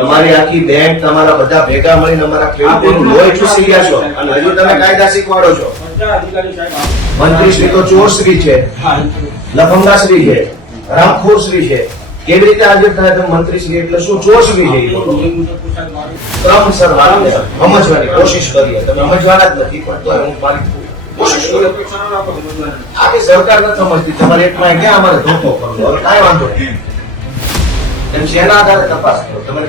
તમારી આખી બેંક તમારા બધા ભેગા મળીને અમારા ખેડૂતોનું લોહી ચૂસી ગયા છો અને હજુ તમે કાયદા શીખવાડો છો. મંત્રીશ્રી તો ચોરશ્રી છે, લફંગાશ્રી છે, રામખોરશ્રી છે. કેવી રીતે આજે થાય તમે મંત્રીશ્રી એટલે શું ચોરશ્રી છે? ક્રમસર વાતને સમજવાની કોશિશ કરીએ. તમે સમજવાના જ નથી પણ તો હું મારી કોશિશ કરું. આખી સરકાર નથી સમજતી. તમારે એકમાં ક્યાં અમારે ધોકો કરવો? હવે કાંઈ વાંધો નહીં. એમ શેના આધારે તપાસ કરો? તમે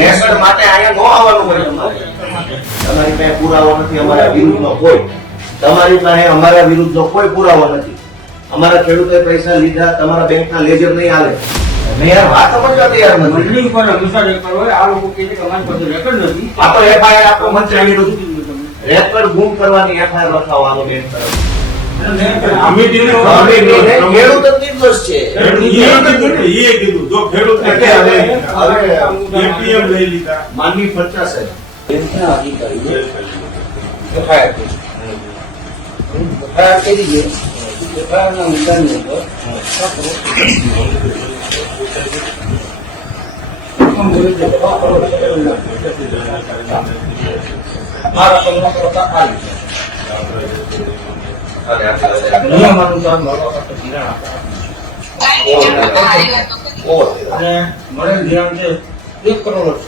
નેશનલ માટે અહીંયા નો આવવાનું હોય. તમારી પાસે પુરાવો નથી અમારા વિરુદ્ધનો કોઈ. તમારી પાસે અમારા વિરુદ્ધનો કોઈ પુરાવો નથી. અમારા ખેડૂતોએ પૈસા લીધા, તમારા બેંકના લેજર નહીં આલે. મેં યાર વાત સમજવા તૈયાર નથી. મંત્રી ઉપર અનુસાર રેકોર્ડ હોય. આ લોકો કહે છે કે અમારી પાસે રેકોર્ડ નથી. આ તો એફઆઈઆર આપો મંત્રી વિરુદ્ધ. રેકોર્ડ ગુમ કરવાની એફઆઈઆર લખાવો આનો બેંક તરફ. ખેડૂત જ નિર્દોષ છે. માનવી ફરતા સાહેબ બેંકના અધિકારીએ એફઆઈઆર કરી છે. એફઆઈઆરના મુદ્દાની અંદર આ રકમનો પ્રકાર આવી છે. નિયમ અનુસાર મળવા માટે ધિરાણ અને મળેલ ધિરાણ છે 1 કરોડ છે.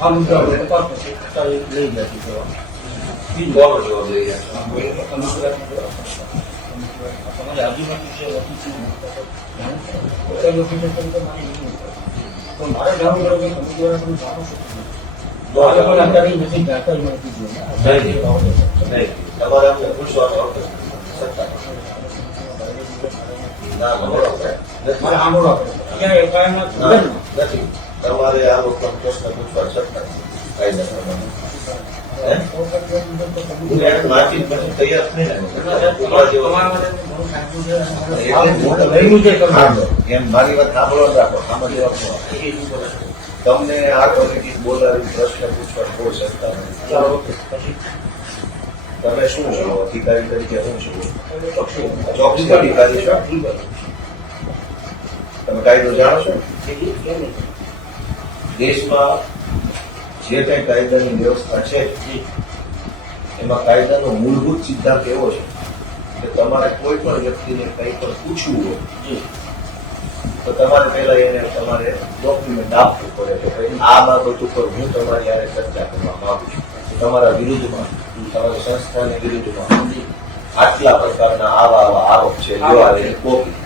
આ મુદ્દા તપાસ લઈ મારે જાણવું પડે કે તમે જાણો છો. તમારે અમને પૂછવાનું નથી. તમારે આ લોકો પ્રશ્ન પૂછવા છતાં એમ મારી વાત સાંભળો રાખો. તમને આ કમિટી બોલાવી પ્રશ્ન પૂછવા કોઈ શકતા નથી. તમે શું છો? અધિકારી તરીકે શું છો? ચોક્કસ અધિકારી છો. તમે કાયદો જાણો છો? દેશમાં જે કઈ કાયદાની વ્યવસ્થા છે એમાં કાયદાનો મૂળભૂત સિદ્ધાંત એવો છે કે તમારે કોઈ પણ વ્યક્તિને કંઈ પણ પૂછવું હોય તો તમારે પહેલા એને તમારે ડોક્યુમેન્ટ આપવું પડે કે ભાઈ આ બાબત ઉપર હું તમારી હારે ચર્ચા કરવા માંગુ છું. તમારા વિરુદ્ધમાં, તમારી સંસ્થાની વિરુદ્ધમાં આટલા પ્રકારના આવા આરોપ છે, જો આવે કોપી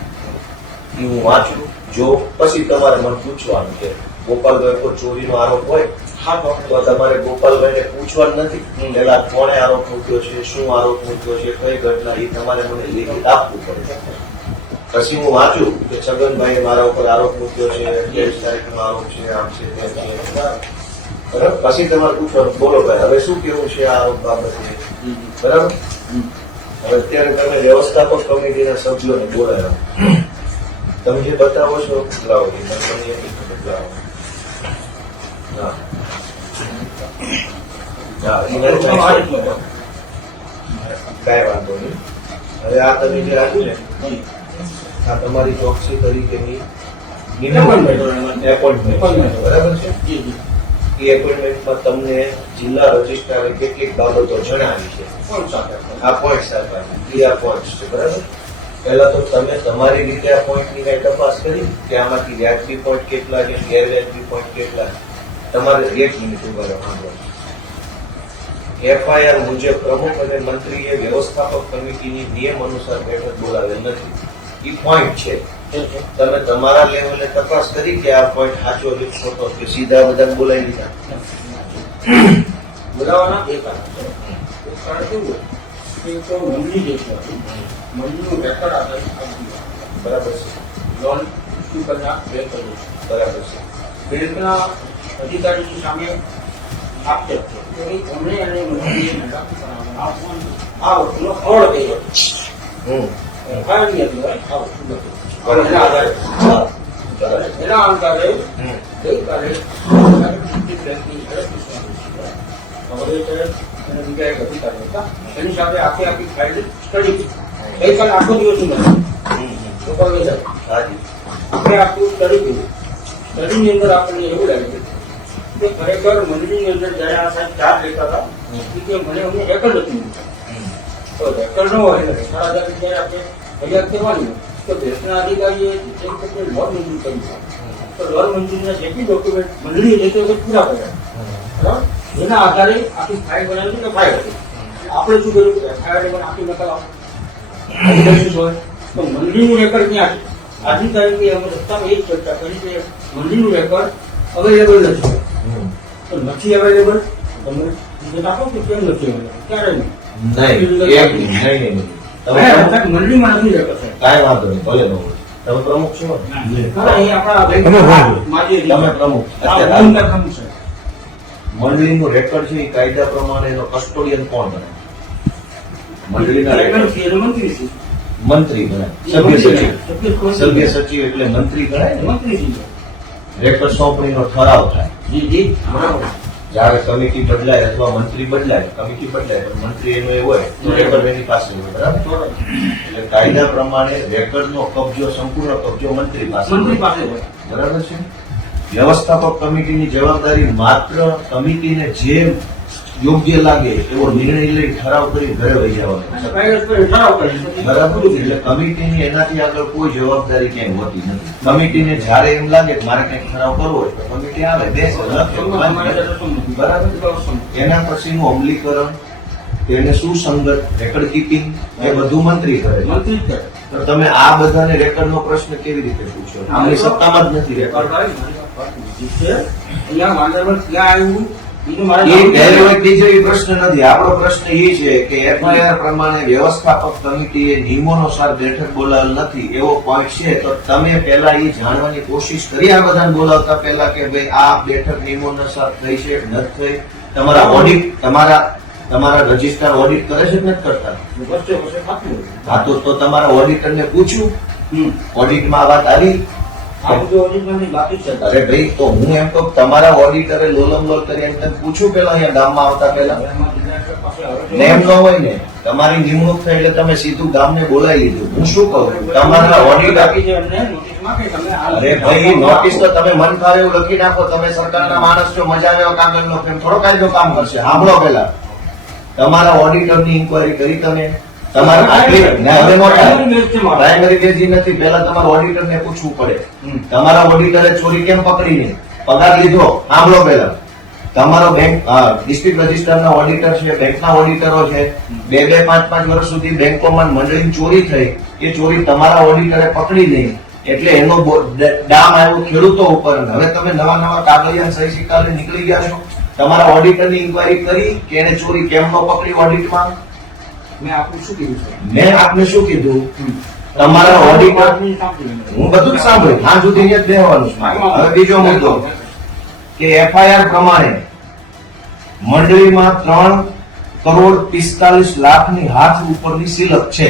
એ હું વાંચું. જો પછી તમારે મને પૂછવાનું કે ગોપાલભાઈ પર ચોરીનો આરોપ હોય તો તમારે ગોપાલભાઈને પૂછવાનું નથી. પેલા કોણે આરોપ મૂક્યો છે, શું આરોપ મૂક્યો છે, કઈ ઘટના, એ તમારે મને લેખિત આપવું પડે. પછી હું વાંચું કે છગનભાઈએ મારા ઉપર આરોપ મૂક્યો છે, 23 તારીખનો આરોપ છે, આમ છે, તેમ છે, બરાબર. પછી તમારે પૂછવાનું, બોલો ભાઈ હવે શું કેવું છે આ આરોપ બાબતે, બરાબર. હવે અત્યારે તમે વ્યવસ્થાપક કમિટીના સભ્યોને બોલાવ્યા, તમે જે બતાવો છો લાવો, બતાવો. કઈ વાંધો નહીં. હવે આ તમે જે આપ્યું ને આ તમારી ચોકસી તરીકેની એપોઇન્ટમેન્ટ બરાબર છે. એ એપોઇન્ટમેન્ટમાં તમને જિલ્લા રજિસ્ટ્રારે કેટલીક બાબતો જણાવી છે. આ પોઈન્ટ સાથે આ પોઈન્ટ છે, બરાબર. પહેલા તો તમે તમારી રીતે આ પોઈન્ટની કઈ તપાસ કરી કે આમાંથી વ્યાજબી પોઈન્ટ કેટલા છે, ગેરવ્યાજબી પોઈન્ટ કેટલા છે. તમારે 1 મિનિટ ઉભા રહેવાનું. એફઆઈઆર મુજબ પ્રમુખ અને મંત્રીએ વ્યવસ્થાપક કમિટીની નિયમ અનુસાર બેઠક બોલાવેલ નથી. એ પોઈન્ટ છે. તમે તમારા લેવલે તપાસ કરી કે આ પોઈન્ટ સાચો છે ખોટો કે સીધા બધા બોલાવી લીધા? બોલાવવાના બે કારણ છે. એક કારણ કેવું કે તો મંજૂરી જે છે મંજૂરીનું રેકોર્ડ આધારિત બરાબર છે. લોન ઇસ્યુ કરનાર બેંક છે, બરાબર છે. બેંકના અધિકારીની સામે આક્ષેપ છે કે એમણે અને મંત્રીએ આ વસ્તુનો ફ્રોડ કર્યો. એફઆઈઆરની અંદર આ વસ્તુ નથી. એના આધારે ગઈકાલે બીજા એક અધિકારી હતા, એની સાથે આખી ફાઇલ સ્ટડી ગઈકાલે આખો દિવસ આપણે આખું સ્ટડી કર્યું સ્ટડીની અંદર આપણને એવું લાગે કે ખરેખર મંડળીની અંદર જ્યારે આ સાહેબ ચાર્જ લેતા હતા કે મને અમને રેકર્ડ નથી મળતા. તો રેકર્ડ ન હોય એટલે રેકર્ડ આધારિત જ્યારે આપણે ફરિયાદ કરવાની હોય તો ભેટના અધિકારીએ જેમ કે લોન મંજૂર કરી છે તો લોન મંજૂરીના જે બી ડોક્યુમેન્ટ મંડળીએ લેતો એ પૂરા કર્યા બરાબર. એના આધારે આખી ફાઇલ બનાવી કે ફાઇલ હતી. આપણે શું કર્યું કે એફઆઈઆર પણ આખી નકલ હોય તો મંડળીનું રેકર્ડ ક્યાં છે? અધિકારી અમે રસ્તામાં એ જ ચર્ચા કરી કે મંડળીનું રેકર્ડ અવેલેબલ નથી. તો નથી અવેલેબલ તમે વિગત આપો કે કેમ નથી અવેલેબલ? ક્યારે નહીં? નહીં. મંડળીમાં નથી રેકર્ડ સાહેબ. કાંઈ વાંધો નહીં, ભલે ન હોય. તમે પ્રમુખ છો ને? હા, એ આપણા માજી તમે પ્રમુખ. પ્રમુખ છે. મંડળીનું રેકર્ડ છે એ કાયદા પ્રમાણે એનો કસ્ટોડિયન કોણ બને? મંડળીના રેકર્ડ મંત્રી છે. મંત્રી ગણાય. સભ્ય સચિવ એટલે મંત્રી ગણાય ને? મંત્રી રેકર્ડ સોંપણીનો ઠરાવ થાય. જી જી બરાબર. જ્યારે કમિટી બદલાય અથવા મંત્રી બદલાય, કમિટી બદલાય પણ મંત્રી એનો એ હોય તો રેકર્ડ એની પાસે હોય. બરાબર. એટલે કાયદા પ્રમાણે રેકર્ડનો કબજો, સંપૂર્ણ કબજો મંત્રી પાસે મંત્રી હોય. પાસે હોય. બરાબર છે. વ્યવસ્થાપક કમિટીની જવાબદારી માત્ર કમિટીને જે યોગ્ય લાગે એવો નિર્ણય લઈ ઠરાવ કરી ઘરે વહી જવાનો. બરાબર. એટલે કમિટીની એનાથી આગળ કોઈ જવાબદારી ક્યાંય હોતી નથી. કમિટીને જ્યારે એમ લાગે કે મારે કંઈક ઠરાવ કરવો હોય તો કમિટી આવે, બેસે, લખે, બરાબર. એના પછીનું અમલીકરણ, તેને સુસંગત રેકર્ડ કીપિંગ એ બધું મંત્રી કરે છે. મંત્રી છે. તો તમે આ બધાને રેકર્ડનો પ્રશ્ન કેવી રીતે પૂછો? આમની સત્તામાં જ નથી રેકર્ડ. અહીંયા માંડવણ ક્યાં આવ્યું એ ડાયરેક્ટ બીજો એ પ્રશ્ન નથી. આપણો પ્રશ્ન એ છે કે એફઆઈઆર પ્રમાણે વ્યવસ્થાપક કમિટીએ નિયમોનુસાર બેઠક બોલાવેલ નથી એવો પોઈન્ટ છે. તો તમે પહેલા એ જાણવાની કોશિશ કરી આ બધાને બોલાવતા પહેલા કે ભાઈ આ બેઠક નિયમોનુસાર થઈ છે કે નથી થઈ? તમારા ઓડિટ, તમારા રજિસ્ટ્રાર ઓડિટ કરે છે કે નથી કરતા? હા, તો તમારા ઓડિટરને પૂછ્યું ઓડિટમાં આ વાત આવી? અરે ભાઈ, તો હું એમ કહું તમારા ઓડિટરે લોલમ લોલ કરી એમ તમે પૂછ્યું પેલા અહીંયા ગામમાં આવતા પહેલા? એમ ન હોય ને, તમારી નિમણૂક થઈ એટલે તમે સીધું ગામને બોલાવી લીધું. હું શું કહું, તમારા ઓડિટ આપી છે એમને. અરે ભાઈ, નોટિસ તો તમે મન ફાવે એવું લખી નાખો. તમે સરકારના માણસ છો, મજા આવે કાગળ નો કેમ થોડો કાયદો કામ કરશે? સાંભળો પેલા, તમારા ઓડિટરની ઇન્કવાયરી કરી તમે? પ્રાઇમરી બેઝી નથી. પહેલા તમારા ઓડિટરને પૂછવું પડે. તમારા ઓડિટરે ચોરી કેમ પકડીને પગાર લીધો? સાંભળો પેલા, તમારો બેંક ડિસ્ટ્રિક્ટ રજિસ્ટરના ઓડિટર છે, બેંકના ઓડિટરો છે. 2-5 વર્ષ સુધી બેંકોમાં મંડળીની ચોરી થઈ, એ ચોરી તમારા ઓડિટરે પકડી નહીં એટલે એનો ડામ આવ્યો ખેડૂતો ઉપર. હવે તમે નવા કાગળિયા સહી સિક્કા લઈને નીકળી ગયા છો. તમારા ઓડિટરની ઇન્કવાયરી કરી કે એને ચોરી કેમ ન પકડી ઓડિટમાં? મેં આપને શું કીધું? તમારા ઓડિટર, હું બધું જ સાંભળ્યું, હા સુધી જ બેહવાનું. હવે બીજો મુદ્દો કે એફઆઈઆર પ્રમાણે મંડળીમાં 3,45,00,000ની હાથ ઉપરની સિલક છે,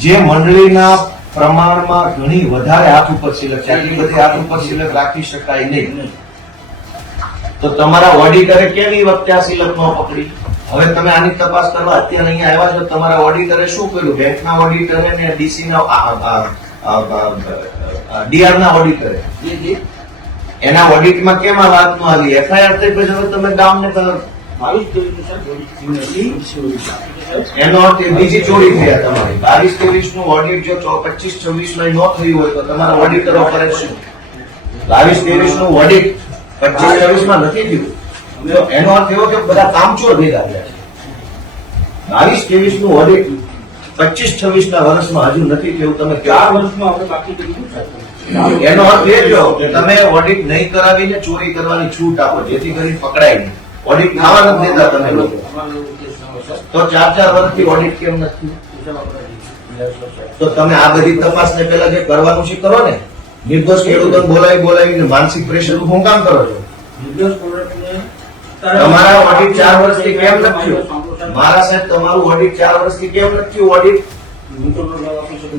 જે મંડળીના પ્રમાણમાં ઘણી વધારે હાથ ઉપર સિલક છે. આટલી બધી હાથ ઉપર સિલક રાખી શકાય નહીં. તો તમારા ઓડિટરે કેવી વખતે આ સિલક ન પકડી? હવે તમે આની તપાસ કરવા અત્યારે અહીંયા આવ્યા છો. તમારા ઓડિટરે શું કર્યું? બેંકના ઓડિટરે ને ડીસી ના ડીઆર ના ઓડિટરે એના ઓડિટમાં કેમ આ વાત નો આવી? એફઆઈઆર થઈ પછી હવે તમે ગામ ને એનો અર્થ બીજી ચોરી થયા તમારી. 22-23 નું ઓડિટ જો 25-26 માં ન થયું હોય તો તમારા ઓડિટરો કરે શું? 22-23 નું ઓડિટ 25-26 માં નથી થયું. એનો અર્થ એવો કે બધા કામચોર ભેગા થયા છે. 22-23 નું ઓડિટ 25-26 ના વર્ષમાં હજુ નથી થયું. તમે 4 વર્ષમાં આપણે બાકી કર્યું. એનો અર્થ એ થયો કે તમે ઓડિટ નહીં કરાવીને ચોરી કરવાની છૂટ આપો જેથી કરીને પકડાય નહીં. ઓડિટ થવા નથી દેતા તમે લોકો. તો 4 વર્ષથી ઓડિટ કેમ નથી? તો તમે આ બધી તપાસને પહેલા જે કરવાનું છે કરો ને. નિર્દોષ ખેડૂતોને બોલાવીને માનસિક પ્રેશર હું કામ કરો છો? તમારા ઓડિટ 4 વર્ષથી કેમ નથી થયું? મારા સાહેબ, તમારું ઓડિટ 4 વર્ષથી કેમ નથી થયું? ઓડિટ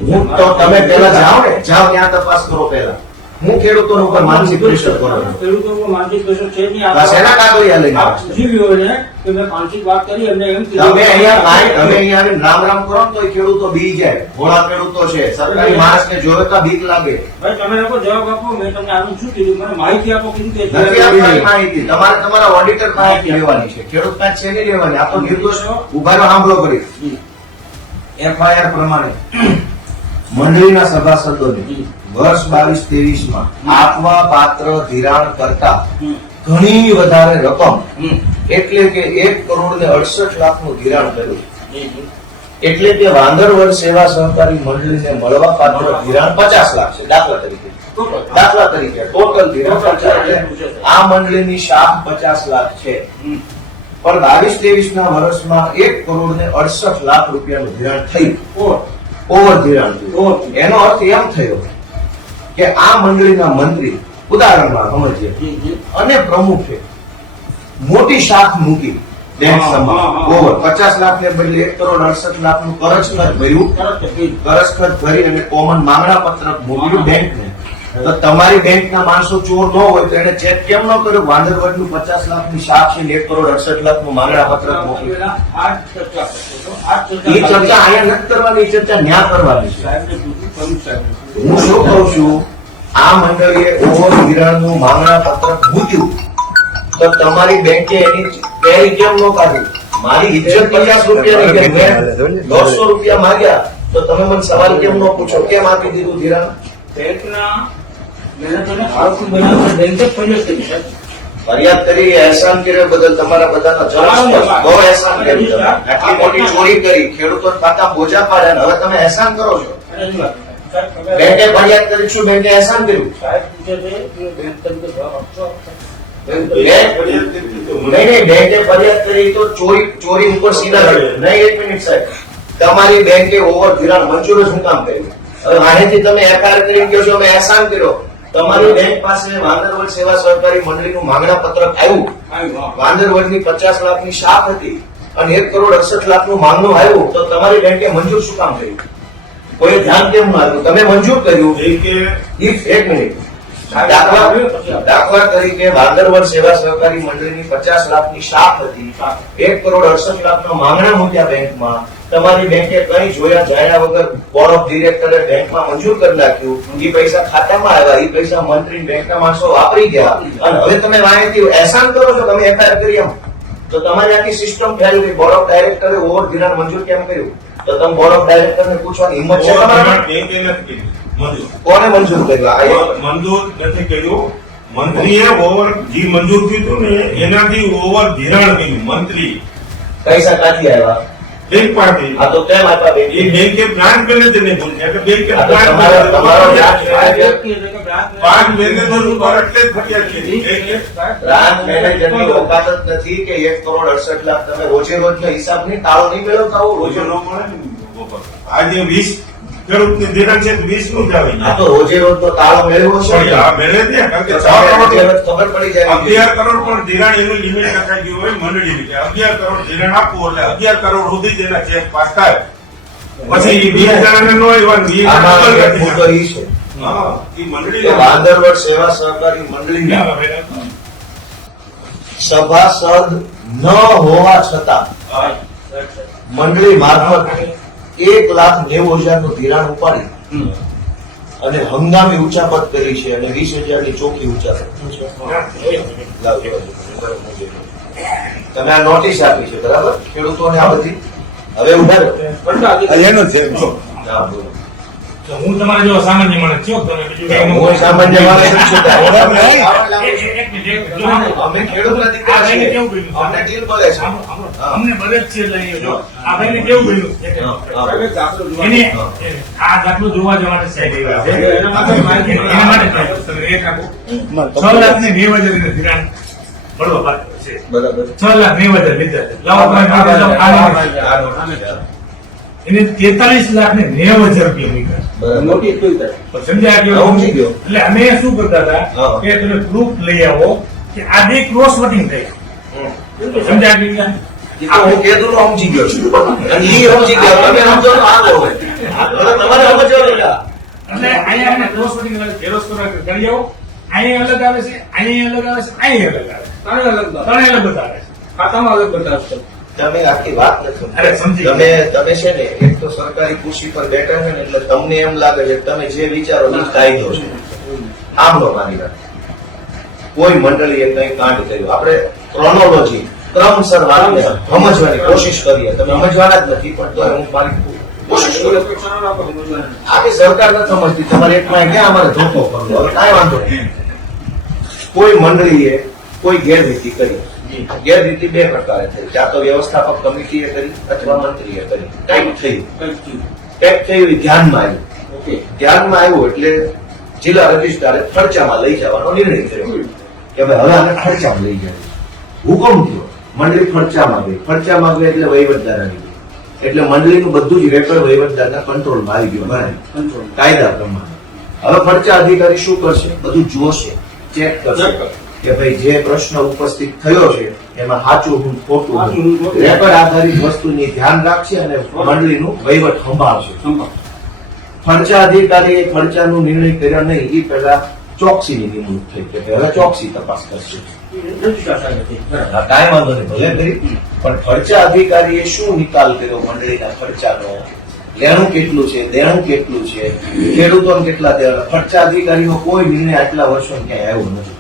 હું તો તમે પહેલા જાઓ ને, જાઓ ત્યાં તપાસ કરો પહેલા. હું ખેડૂતો ઉપર માનસિક પ્રેશર કરું છું. ખેડૂતો ઉપર માનસિક પ્રેશર છે નહીં. આ શેના કાગળિયા લઈને આપ આવે છે? પૂછી લ્યો એને કે મેં માનસિક વાત કરી એમને એમ તમે અહીંયા આવીને રામ રામ કરો ને તો એ ખેડૂતો બી જાય. ભોળા ખેડૂતો છે, સરકારી માણસને જોવે તો બીક લાગે. ભાઈ તમે લોકો જવાબ આપો. મેં તમને આનું શું કીધું? મને માહિતી આપો. કીધું કે નથી આપવાની માહિતી. તમારે તમારા ઓડિટર પાસેથી લેવાની છે, ખેડૂત પાસે છે નહીં લેવાની. આ તો નિર્દોષ ઉભા રહો, સાંભળો કરી. FIR પ્રમાણે મંડળીના સભાસદોને વર્ષ 22-23 માં આપવા પાત્ર ધિરાણ કરતા ઘણી વધારે રકમ એટલે કે 1,68,00,000 નું ધિરાણ કર્યું. એટલે કે વાંદરવડ સેવા સહકારી મંડળીને મળવા પાત્ર ધિરાણ 50 લાખ છે. દાખલા તરીકે ટોટલ ધિરાણ 50 એટલે આ મંડળીની શાખ 50 લાખ છે. પણ 22-23 ના વર્ષમાં 1,68,00,000 રૂપિયાનું ધિરાણ થયું. ઓવર ધિરાણ થયું. એનો અર્થ એમ થયો કે આ મંડળીના મંત્રી, ઉદાહરણમાં સમજીએ, અને પ્રમુખે મોટી શાખ મૂકી બેંક સમા ઓવર 50 લાખ ને બદલે 1,68,00,000 નું કરજ ખર્ચ ભર્યું. કરજ ખર્ચ ભરી અને કોમન માંગણા પત્રક મોકલ્યું બેંકને. તો તમારી બેંકના માણસો ચોર ન હોય તો એને ચેક કેમ ન કર્યો? વાંદરવડનું 50 લાખની શાખ છે, 1,68,00,000 નું માંગણા પત્રક મોકલ્યું. એ ચર્ચા અહીંયા નથી કરવાની, એ ચર્ચા ન્યા કરવાની છે. હું શું કહું છું, આ મંડળીએ ઓવર ધિરાણનું માંગણા પત્રક મૂક્યું તો તમારી બેંકે એની કેરી કેમ ન કાઢી? મારી ઇજ્જત 50 રૂપિયાની કે મેં 100 રૂપિયા માંગ્યા તો તમે મને સવાલ કેમ ન પૂછો કેમ આપી દીધું ધિરાણ? બેંકના મહેનતોને આરોપી બનાવવા બેંકે ફરિયાદ કરી છે. ફરિયાદ કરી, અહેસાન કર્યો બદલ તમારા બધાનો જવાબ બહુ અહેસાન કર્યું. આટલી મોટી ચોરી કરી, ખેડૂતો ખાતા બોજા પાડ્યા અને હવે તમે અહેસાન કરો છો. બેંકે ફરિયાદ કરી, શું બેંકે અહેસાન કર્યું? સાહેબ પૂછે છે કે બેંક તરીકે જવાબ આપશો? નહીં, બેંકે ફરિયાદ કરી તો ચોરી ઉપર સીધા લડ્યો. નહીં, એક મિનિટ સાહેબ, તમારી બેંકે ઓવર ધિરાણ મંજૂર જ હું કામ કર્યું? હવે માહિતી તમે FIR કરીને કહો છો અમે અહેસાન કર્યો. તમારી બેંક પાસે વાંદરવડ સેવા સહકારી મંડળીનું માંગણા પત્રક આવ્યું. વાંદરવડની 50 લાખની શાખ હતી અને 1,68,00,000 નું માંગણું આવ્યું તો તમારી બેંકે મંજૂર શું કામ કર્યું? કોઈ ધ્યાન કેમ ન આવ્યું? તમે મંજૂર કર્યું. એક મિનિટ, દાખલા તરીકે વાંદરવડ સેવા સહકારી મંડળીની 50 લાખની શાખ હતી, 1,68,00,000 નો માંગણા મૂક્યા બેંકમાં. તમારી બેંકે કઈ જોયા જાણ્યા વગર બોર્ડ ઓફ ડિરેક્ટરે બેંકમાં મંજૂર કરી નાખ્યું. એ પૈસા ખાતામાં આવ્યા, એ પૈસા મંત્રી બેંકના માણસો વાપરી ગયા અને હવે તમે માહિતી અહેસાન કરો છો, તમે FIR કરી એમ તો તમારી આખી સિસ્ટમ ફેલ ગઈ. બોર્ડ ઓફ ડાયરેક્ટરે ઓવર ધિરાણ મંજૂર કેમ કર્યું? તો તમે બોર્ડ ઓફ ડાયરેક્ટરને પૂછવાની હિંમત છે તમારી? કોને મંજૂર કર્યું? મંજૂર નથી કર્યું. મંત્રીએ ઓવર જે મંજૂર થયું હતું ને એનાથી ઓવર ધિરાણ કર્યું. મંત્રી પૈસા ક્યાંથી આવ્યા? બેંક પાસેથી. આ તો કેમ આપ્યા બેંકે? એ બેંકે પ્લાન કરે છે ને એટલે બેંકે આ તો પ્લાન તમારો કરે. બ્રાન્ચ મેનેજર ઉપર એટલે જ ફરિયાદ કરી. બ્રાન્ચ મેનેજરની ઓકાત જ નથી કે 1,68,00,000 તમે રોજે રોજનો હિસાબ નહીં, તાળો નહીં મેળવતા હો રોજે રોજે. ન મળે ને ગોપાલ. આજે 20 ખેડૂતની ધિરાણ છે 20 નું જ આવે. આ તો રોજે રોજનો તાળો મેળવો છે. પણ આ મેળે છે કારણ કે તો 6 તમને કરોડ ખબર પડી જાય. 11 કરોડ પણ ધિરાણ એનું લિમિટ નખાઈ ગયું હોય મંડળીની કે 11 કરોડ ધિરાણ આપવું એટલે 11 કરોડ સુધી જ એના ચેક પાસ થાય. પછી 20 જણાને ન હોય 20 આમાં ડબલ એક કરી મુદ્દો ઈ છે હા એ મંડળી કે વાંદરવડ સેવા સહકારી મંડળીના સભાસદ ન હોવા છતાં મંડળી મારફત 1,90,000 નું ધિરાણ ઉપાડી અને હંગામી ઉચાપત કરી છે અને 20,000 ની ચોખ્ખી ઉચાપત. તમે આ નોટિસ આપી છે બરાબર ખેડૂતોને આ બધી. હવે ઉભા રહો. એનો છે હા, બોલો. હું તમારે જો સામાન્ય માણસ છો તમે બીજું કઈ હું સામાન્ય માણસ જ છું. એક મિનિટ જો અમે ખેડૂતના દીકરા આ ભાઈને છીએ. કેવું બન્યું? અમને ડીલ મળે છે. અમને બધે જ છે લઈ જો આ ભાઈને કેવું બન્યું? એને આ દાખલો જોવા જવાને સાહેબ એવા છે એના માટે માહિતી એના માટે તમે એક આપો 6,90,000 ધિરાણ ભરવા બાકી છે. બરાબર. 6,90,000 લીધા છે. લાવો તમે એને 43,90,000 રૂપિયા મૂક્યા. બરાબર. નોટિસ જોઈ થાય. પણ સમજ્યા કે સમજી ગયો. એટલે અમે શું કરતા હતા હા. કે તમે પ્રૂફ લઈ આવો કે આ બે ક્રોસ વોટિંગ થઈ સમજ્યા કે નહીં? આ હું કીધું તો સમજી ગયો છું. અને ઈ સમજી ગયો. તમે સમજો તો આગળ હોય. હવે તમારે સમજવાનું છે. એટલે અહીંયા એને ક્રોસ કટિંગ ઝેરોક્સ કરી આવો, અહીંયા અલગ આવે છે, અહીંયા અલગ આવે છે, અહીંયા અલગ આવે છે, ત્રણેય અલગ બતાવે છે, ખાતામાં અલગ બતાવશે. તમે આખી વાત નથી અરે સમજી તમે તમે છે ને એક તો સરકારી ખુરશી પર બેઠા છે ને એટલે તમને એમ લાગે છે કે તમે જે વિચારો એ જ કાયદો છે. આમ નો માની વાત. કોઈ મંડળીએ કઈ કાંડ કર્યું, આપણે ક્રોનોલોજી ક્રમસર વાતને સમજવાની કોશિશ કરીએ. તમે સમજવાના જ નથી પણ તો હું મારી કોશિશ કરું. આખી સરકાર નથી સમજતી. તમારે એકમાં ક્યાં અમારે ધોકો કરવો? હવે કાંઈ વાંધો નહીં. કોઈ મંડળીએ કોઈ ગેરરીતિ કરી. ગેરરીતિ બે પ્રકારે થઈ. ક્યાં તો વ્યવસ્થાપક કમિટીએ કરી અથવા મંત્રીએ કરી. કંઈક થયું, કંઈક થયું એ ધ્યાનમાં આવ્યું. ઓકે. ધ્યાનમાં આવ્યું એટલે જિલ્લા રજિસ્ટ્રારે ખર્ચામાં લઈ જવાનો નિર્ણય કર્યો કે ભાઈ હવે આને ખર્ચામાં લઈ જાય. હુકમ થયો, મંડળી ખર્ચામાં ગઈ. ખર્ચામાં ગઈ એટલે વહીવટદાર આવી ગઈ. એટલે મંડળીનું બધું જ રેકર્ડ વહીવટદારના કંટ્રોલમાં આવી ગયું બરાબર કાયદા પ્રમાણે. હવે ખર્ચા અધિકારી શું કરશે? બધું જોશે, ચેક કરશે કે ભાઈ જે પ્રશ્ન ઉપસ્થિત થયો છે એમાં સાચું હું ખોટું રેકર્ડ આધારિત વસ્તુની ધ્યાન રાખશે અને મંડળીનું વહીવટ સંભાળશે. ખર્ચા અધિકારીએ ખર્ચાનો નિર્ણય કર્યા નહીં એ પહેલા ચોકસીની નિમણૂક થઈ કે હવે ચોકસી તપાસ કરશે. હા, કાંઈ વાંધો નહીં, ભલે કરી. પણ ખર્ચા અધિકારીએ શું નિકાલ કર્યો મંડળીના ખર્ચાનો? લેણું કેટલું છે, દેણું કેટલું છે, ખેડૂતોને કેટલા દેવા? ખર્ચા અધિકારીનો કોઈ નિર્ણય આટલા વર્ષો ક્યાંય આવ્યો નથી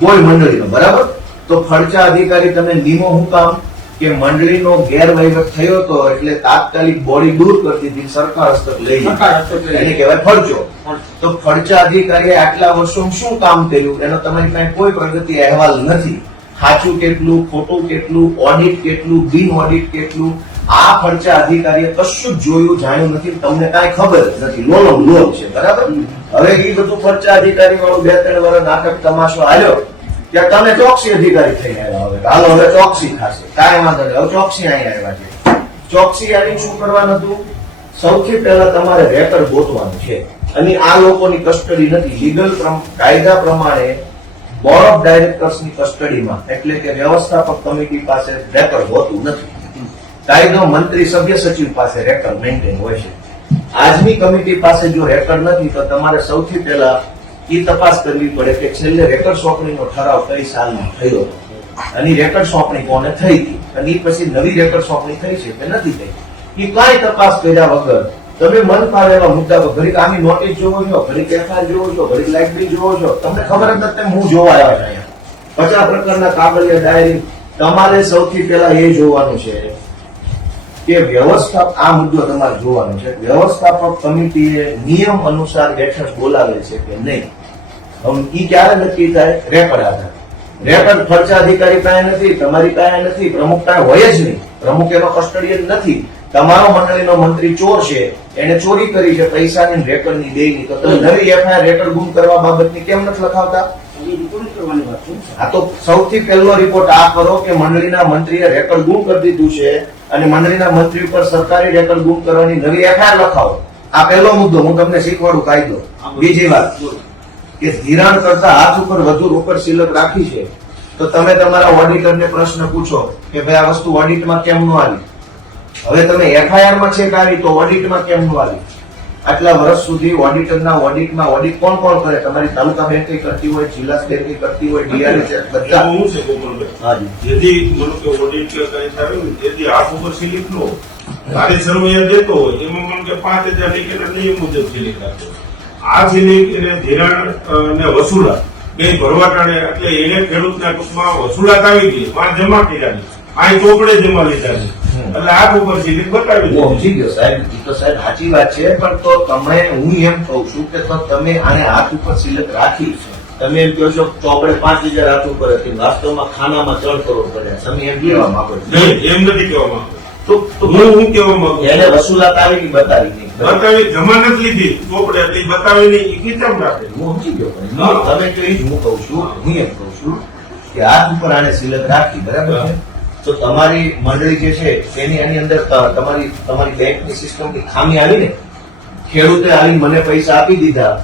કોઈ મંડળીનો. બરાબર? તો ખર્ચા અધિકારી તમે નિમો હું કામ કે મંડળીનો ગેરવહીવટ થયો હતો એટલે તાત્કાલિક બોડી દૂર કરી દીધી, સરકાર હસ્તક લઈ ગઈ. એને કહેવાય ખર્ચો. તો ખર્ચા અધિકારીએ આટલા વર્ષોમાં શું કામ કર્યું એનો તમારી પાસે કોઈ પ્રગતિ અહેવાલ નથી. સાચું કેટલું, ખોટું કેટલું, ઓડિટ કેટલું, બિન ઓડિટ કેટલું, આ ખર્ચા અધિકારીએ કશું જ જોયું જાણ્યું નથી. તમને કાંઈ ખબર જ નથી. લોલો લોલ છે. બરાબર? હવે એ બધું ખર્ચા અધિકારી વાળું 2-3 વર્ષ નાટક તમાશો આવ્યો કે તમે ચોકસી અધિકારી થઈને આવ્યા. હવે હાલો હવે ચોકસી થશે. કાંઈ વાંધો નહીં, હવે ચોકસી અહીંયા આવ્યા છે. ચોકસી આવીને શું કરવાનું હતું? સૌથી પહેલા તમારે રેકર્ડ ગોતવાનું છે. અને આ લોકોની કસ્ટડી નથી. લીગલ કાયદા પ્રમાણે બોર્ડ ઓફ ડાયરેક્ટર્સની કસ્ટડીમાં એટલે કે વ્યવસ્થાપક કમિટી પાસે રેકર્ડ હોતું નથી. કાયદો મંત્રી સભ્ય સચિવ પાસે રેકર્ડ મેન્ટેન હોય છે. આજની કમિટી પાસે જો રેકર્ડ નથી તો તમારે સૌથી પહેલા એ તપાસ કરવી પડે કે છેલ્લે રેકર્ડ સોંપણીનો ઠરાવ કઈ સાલમાં થયો અને રેકર્ડ સોંપણી કોને થઈ હતી અને પછી નવી રેકર્ડ સોંપણી થઈ છે કે નથી થઈ. એ કાંઈ તપાસ કર્યા વગર તમે મન ફાવે એવા મુદ્દા પર ઘડીક આની નોટિસ જોવો છો, ઘડીક એફઆઈઆર જોવો છો, ઘડીક લાઇબ્રેરી જોવો છો, તમને ખબર જ નથી હું જોવા આવ્યા છે અહીંયા 50 પ્રકારના કાગળિયા ડાયરી. તમારે સૌથી પહેલા એ જોવાનું છે કે વ્યવસ્થાપક, આ મુદ્દો તમારે જોવાનો છે, વ્યવસ્થાપક કમિટીએ નિયમ અનુસાર બેઠક બોલાવે છે કે નહીં. ઈ ક્યારે નક્કી થાય? રેકર્ડ આધાર. રેકર્ડ ખર્ચા અધિકારી પાસે નથી, તમારી પાસે નથી, પ્રમુખ પાસે હોય જ નહીં. પ્રમુખ એનો કસ્ટડીયન નથી. તમારો મંડળીનો મંત્રી ચોર છે, એને ચોરી કરી છે પૈસાની રેકર્ડની દેની, તો તમે નવી એફઆઈઆર રેકર્ડ ગુમ કરવા બાબતની કેમ નથી લખાવતા? આ તો સૌથી પહેલો રિપોર્ટ આ કરો કે મંડળીના મંત્રીએ રેકર્ડ ગુમ કરી દીધું છે અને મંડળીના મંત્રી ઉપર સરકારી રેકર્ડ ગુમ કરવાની નવી એફઆઈઆર લખાવો. આ પહેલો મુદ્દો. હું તમને શીખવાડું કાયદો. બીજી વાત કે ધિરાણ કરતા હાથ ઉપર વધુ રોકડ સિલક રાખી છે તો તમે તમારા ઓડિટરને પ્રશ્ન પૂછો કે ભાઈ આ વસ્તુ ઓડિટમાં કેમ ન આવી? હવે તમે એફઆઈઆર માં ચેક આવી તો ઓડિટમાં કેમ ન આવી? આટલા વર્ષ સુધી ઓડિટરના ઓડિટમાં ઓડિટ કોણ કોણ કરે? તમારી તાલુકા બેંક કરતી હોય, જિલ્લા બેંક કરતી હોય, ડીઆરએચ બધા. હું છે ગોપાલભાઈ, જેથી મને કે ઓડિટ કે કઈ થાય ને તેથી હાથ ઉપર સિલિપ નો તારી સર્વે દેતો હોય એમાં મને કે 5000 નીકળે નિયમ મુજબ સિલિપ રાખે. આ સિલિપ એને ધિરાણ ને વસૂલાત બે ભરવાટાણે એટલે એને ખેડૂતના ટૂંકમાં વસૂલાત આવી ગઈ, માં જમા કર્યા, આ ચોપડે જમા લીધા એટલે આ ઉપર સિલિપ બતાવી હું સમજી ગયો સાહેબ. એ તો સાહેબ સાચી વાત છે પણ તો તમે, હું એમ કહું છું કે તો તમે આને હાથ ઉપર સિલક રાખી છે. તમે એમ કહો છો ચોપડે 5000 હાથ ઉપર હતી, વાસ્તવમાં ખાનામાં 3 કરોડ પડ્યા. તમે એમ કહેવા માંગો છો? નહીં, એમ નથી કહેવા માંગુ. તો હું કહેવા માંગુ એને વસૂલાત આવી કે બતાવી નહીં? બતાવી જમા નથી લીધી ચોપડે એટલે બતાવી નહીં એ કિતાબ રાખે. હું સમજી ગયો પણ તમે તો એ જ હું કહું છું. હું એમ કહું છું કે હાથ ઉપર આને સિલક રાખી, બરાબર છે? તો તમારી મંડળી જે છે તેની આની અંદર તમારી બેંકની સિસ્ટમની ખામી આવી ને, ખેડૂતે આવી મને પૈસા આપી દીધા,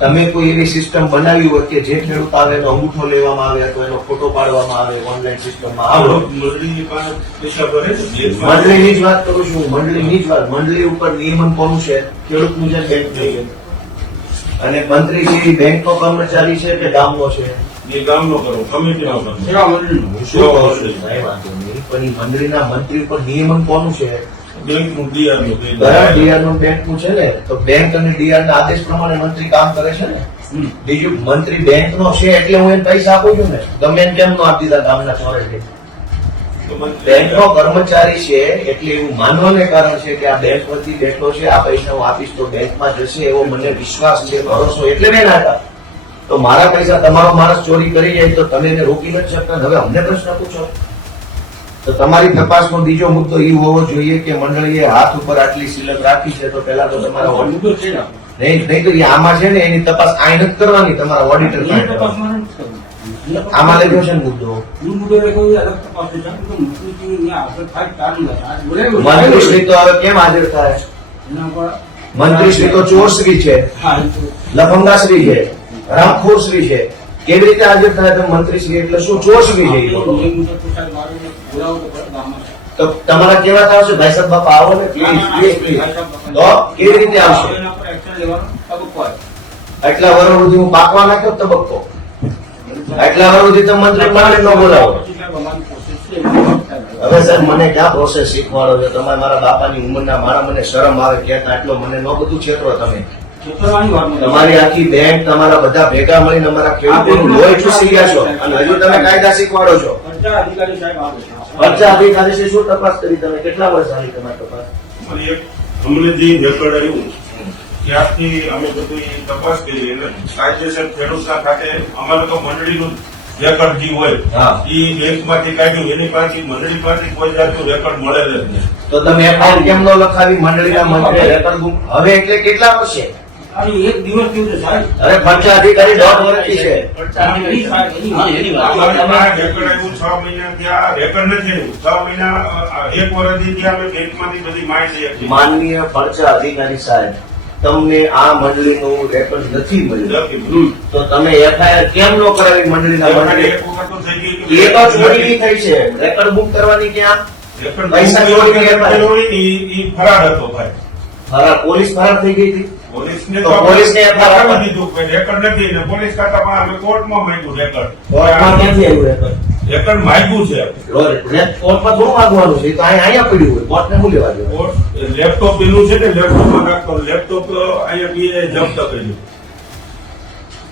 તમે કોઈ એવી સિસ્ટમ બનાવી હોય કે જે ખેડૂત આવે એનો અંગૂઠો લેવામાં આવે અથવા એનો ફોટો પાડવામાં આવે ઓનલાઈન સિસ્ટમમાં આવે. મંડળીની પાસે પૈસા ભરે છે. મંડળીની જ વાત કરું છું. મંડળીની જ વાત. મંડળી ઉપર નિયમન કોનું છે? ખેડૂતનું છે, બેંક છે. અને મંત્રી બેંકનો કર્મચારી છે કે ગામનો છે? એ ગામનો કરો, કમિટીનો કરો. સેવા મંડળીનું. હું શું કહું છું? કાંઈ વાંધો નહીં. પણ ઈ મંત્રીના મંત્રી ઉપર નિયમન કોનું છે? બેંકનું ડીઆરનું કંઈ બરાબર, ડીઆર નું બેંક નું છે ને, તો બેંક અને ડીઆર ના આદેશ પ્રમાણે મંત્રી કામ કરે છે ને. બીજું મંત્રી બેંક નો છે એટલે હું એને પૈસા આપું છું ને, ગમે એમ કેમ નો આપી દીધા ગામના ચોરે. તો મંત્રી- બેંક નો કર્મચારી છે એટલે એવું માનવાને કારણ છે કે આ બેંક વતી બેઠો છે, આ પૈસા હું આપીશ તો બેંકમાં જશે એવો મને વિશ્વાસ છે, ભરોસો, એટલે મેં ના હતા. તો મારા પૈસા તમારો માણસ ચોરી કરી જાય તો તમે એને રોકી નથી શકતા. હવે અમને પ્રશ્ન પૂછો. તો તમારી તપાસનો બીજો મુદ્દો એ હોવો જોઈએ કે મંડળીએ હાથ ઉપર આટલી સિલક રાખી છે, તો પેલા તો તમારા આ મુદ્દો છે ને. નહીં તો એ આમાં છે ને એની તપાસ આ નથી કરવાની, તમારા ઓડિટર એ તપાસમાં નથી કરવું. આમાં લખ્યો છે ને મુદ્દો. એ મુદ્દો એટલે કોઈ અલગ તપાસ છે. કારણ કે મંત્રીજી અહીંયા હાજર થાય તારું નથી. આ બોલાવ્યું. મંત્રીશ્રી તો હવે કેમ હાજર થાય? એના પર મંત્રીશ્રી તો ચોરશ્રી છે, હા, એ તો લફંગાશ્રી છે, રામખોરશ્રી છે. કેવી રીતે હાજર થાય તો મંત્રીશ્રી એટલે શું ચોરશ્રી છે? એ બોલો. એ મુજબ તો સાહેબ મારે બોલાવો તો પડે ગામમાં. તો તમારા કેવા આવશે? ભાઈ સાહેબ બાપા આવો ને પ્લીઝ. તો કેવી રીતે આવશે? એના પર એક્શન લેવાનો તબક્કો આવે. આટલા વર્ષ સુધી હું પાકવા નાખ્યો તબક્કો. આટલા વર્ષ સુધી તમે મંત્રી મંડળ ન બોલાવો. પછી સાહેબ અમારી પ્રોસેસ છે એ હવે સર મને ક્યાં પ્રોસેસ શીખવાડો છો? તમે મારા બાપાની ઉંમરના મારા, મને શરમ આવે ક્યાંક આટલો મને ન બધું છેતરો તમે. છેતરવાની વાત નથી. તમારી આખી બેંક, તમારા બધા ભેગા મળીને અમારા ખેડૂતોનું લોહી ચૂસી ગયા છો અને હજુ તમે કાયદા શીખવાડો છો. પંચાયત અધિકારી સાહેબ આવે છે. પંચાયત અધિકારી છે, શું તપાસ કરી તમે? કેટલા વર્ષ આવી તમારી તપાસ? અમારી એક અમને જે રેકોર્ડ આવ્યું ત્યારથી અમે બધું એ તપાસ કરી એટલે કાયદેસર ખેડૂતના ખાતે અમારે તો મંડળીનું રેકોર્ડ જે હોય હા. એ બેંકમાંથી કાઢ્યું, એની પાસે મંડળી પાસે કોઈ જાતનું રેકોર્ડ મળેલ જ નહીં. તો તમે એફઆઈઆર કેમ ન લખાવી? મંડળીના મંત્રીએ રેકર્ડ ગુમ હવે એટલે કેટલા વર્ષે? અરે એક દિવસ થયું છે સાહેબ. અરે પંચાયત અધિકારી 1.5 વર્ષથી છે. એની સાહેબ, એની વાત. આ રેકોર્ડ આવ્યું 6 મહિના ત્યાં રેકોર્ડ નથી આવ્યું. 6 મહિના 1 વર્ષથી ત્યાં અમે બેંકમાંથી બધી માહિતી આપી. માનનીય પંચાયત અધિકારી સાહેબ, તમને આ મંડળીનું રેકર્ડ નથી મળ્યું, નથી. તો તમે એફઆઈઆર કેમ ન કરાવી મંડળીના મંત્રીએ? એક વખત તો થઈ ગઈ એ તો ચોરી થઈ છે, રેકર્ડ બુક કરવાની ક્યાં? રેકોર્ડ પૈસા ચોરીની FIR. ઈ ફરાર હતો ભાઈ. ફરાર, પોલીસ ફરાર થઈ ગઈ હતી. પોલીસને તો પોલીસને FIR આપવા દીધું કે રેકોર્ડ નથી ને પોલીસ ખાતામાં અમે કોર્ટમાં માંગ્યું રેકોર્ડ. કોર્ટમાં ક્યાંથી આવ્યું રેકર્ડ? રેકોર્ડ માંગ્યું છે. કોર્ટમાં થોડું માંગવાનું છે? એ તો અહીંયા પડ્યું હોય, કોર્ટને શું લેવા દેવાનું? કોર્ટ લેપટોપ પેલું છે ને લેપટોપમાં રાખતો લેપટોપ અહીંયા બીએ જપ્ત કર્યું.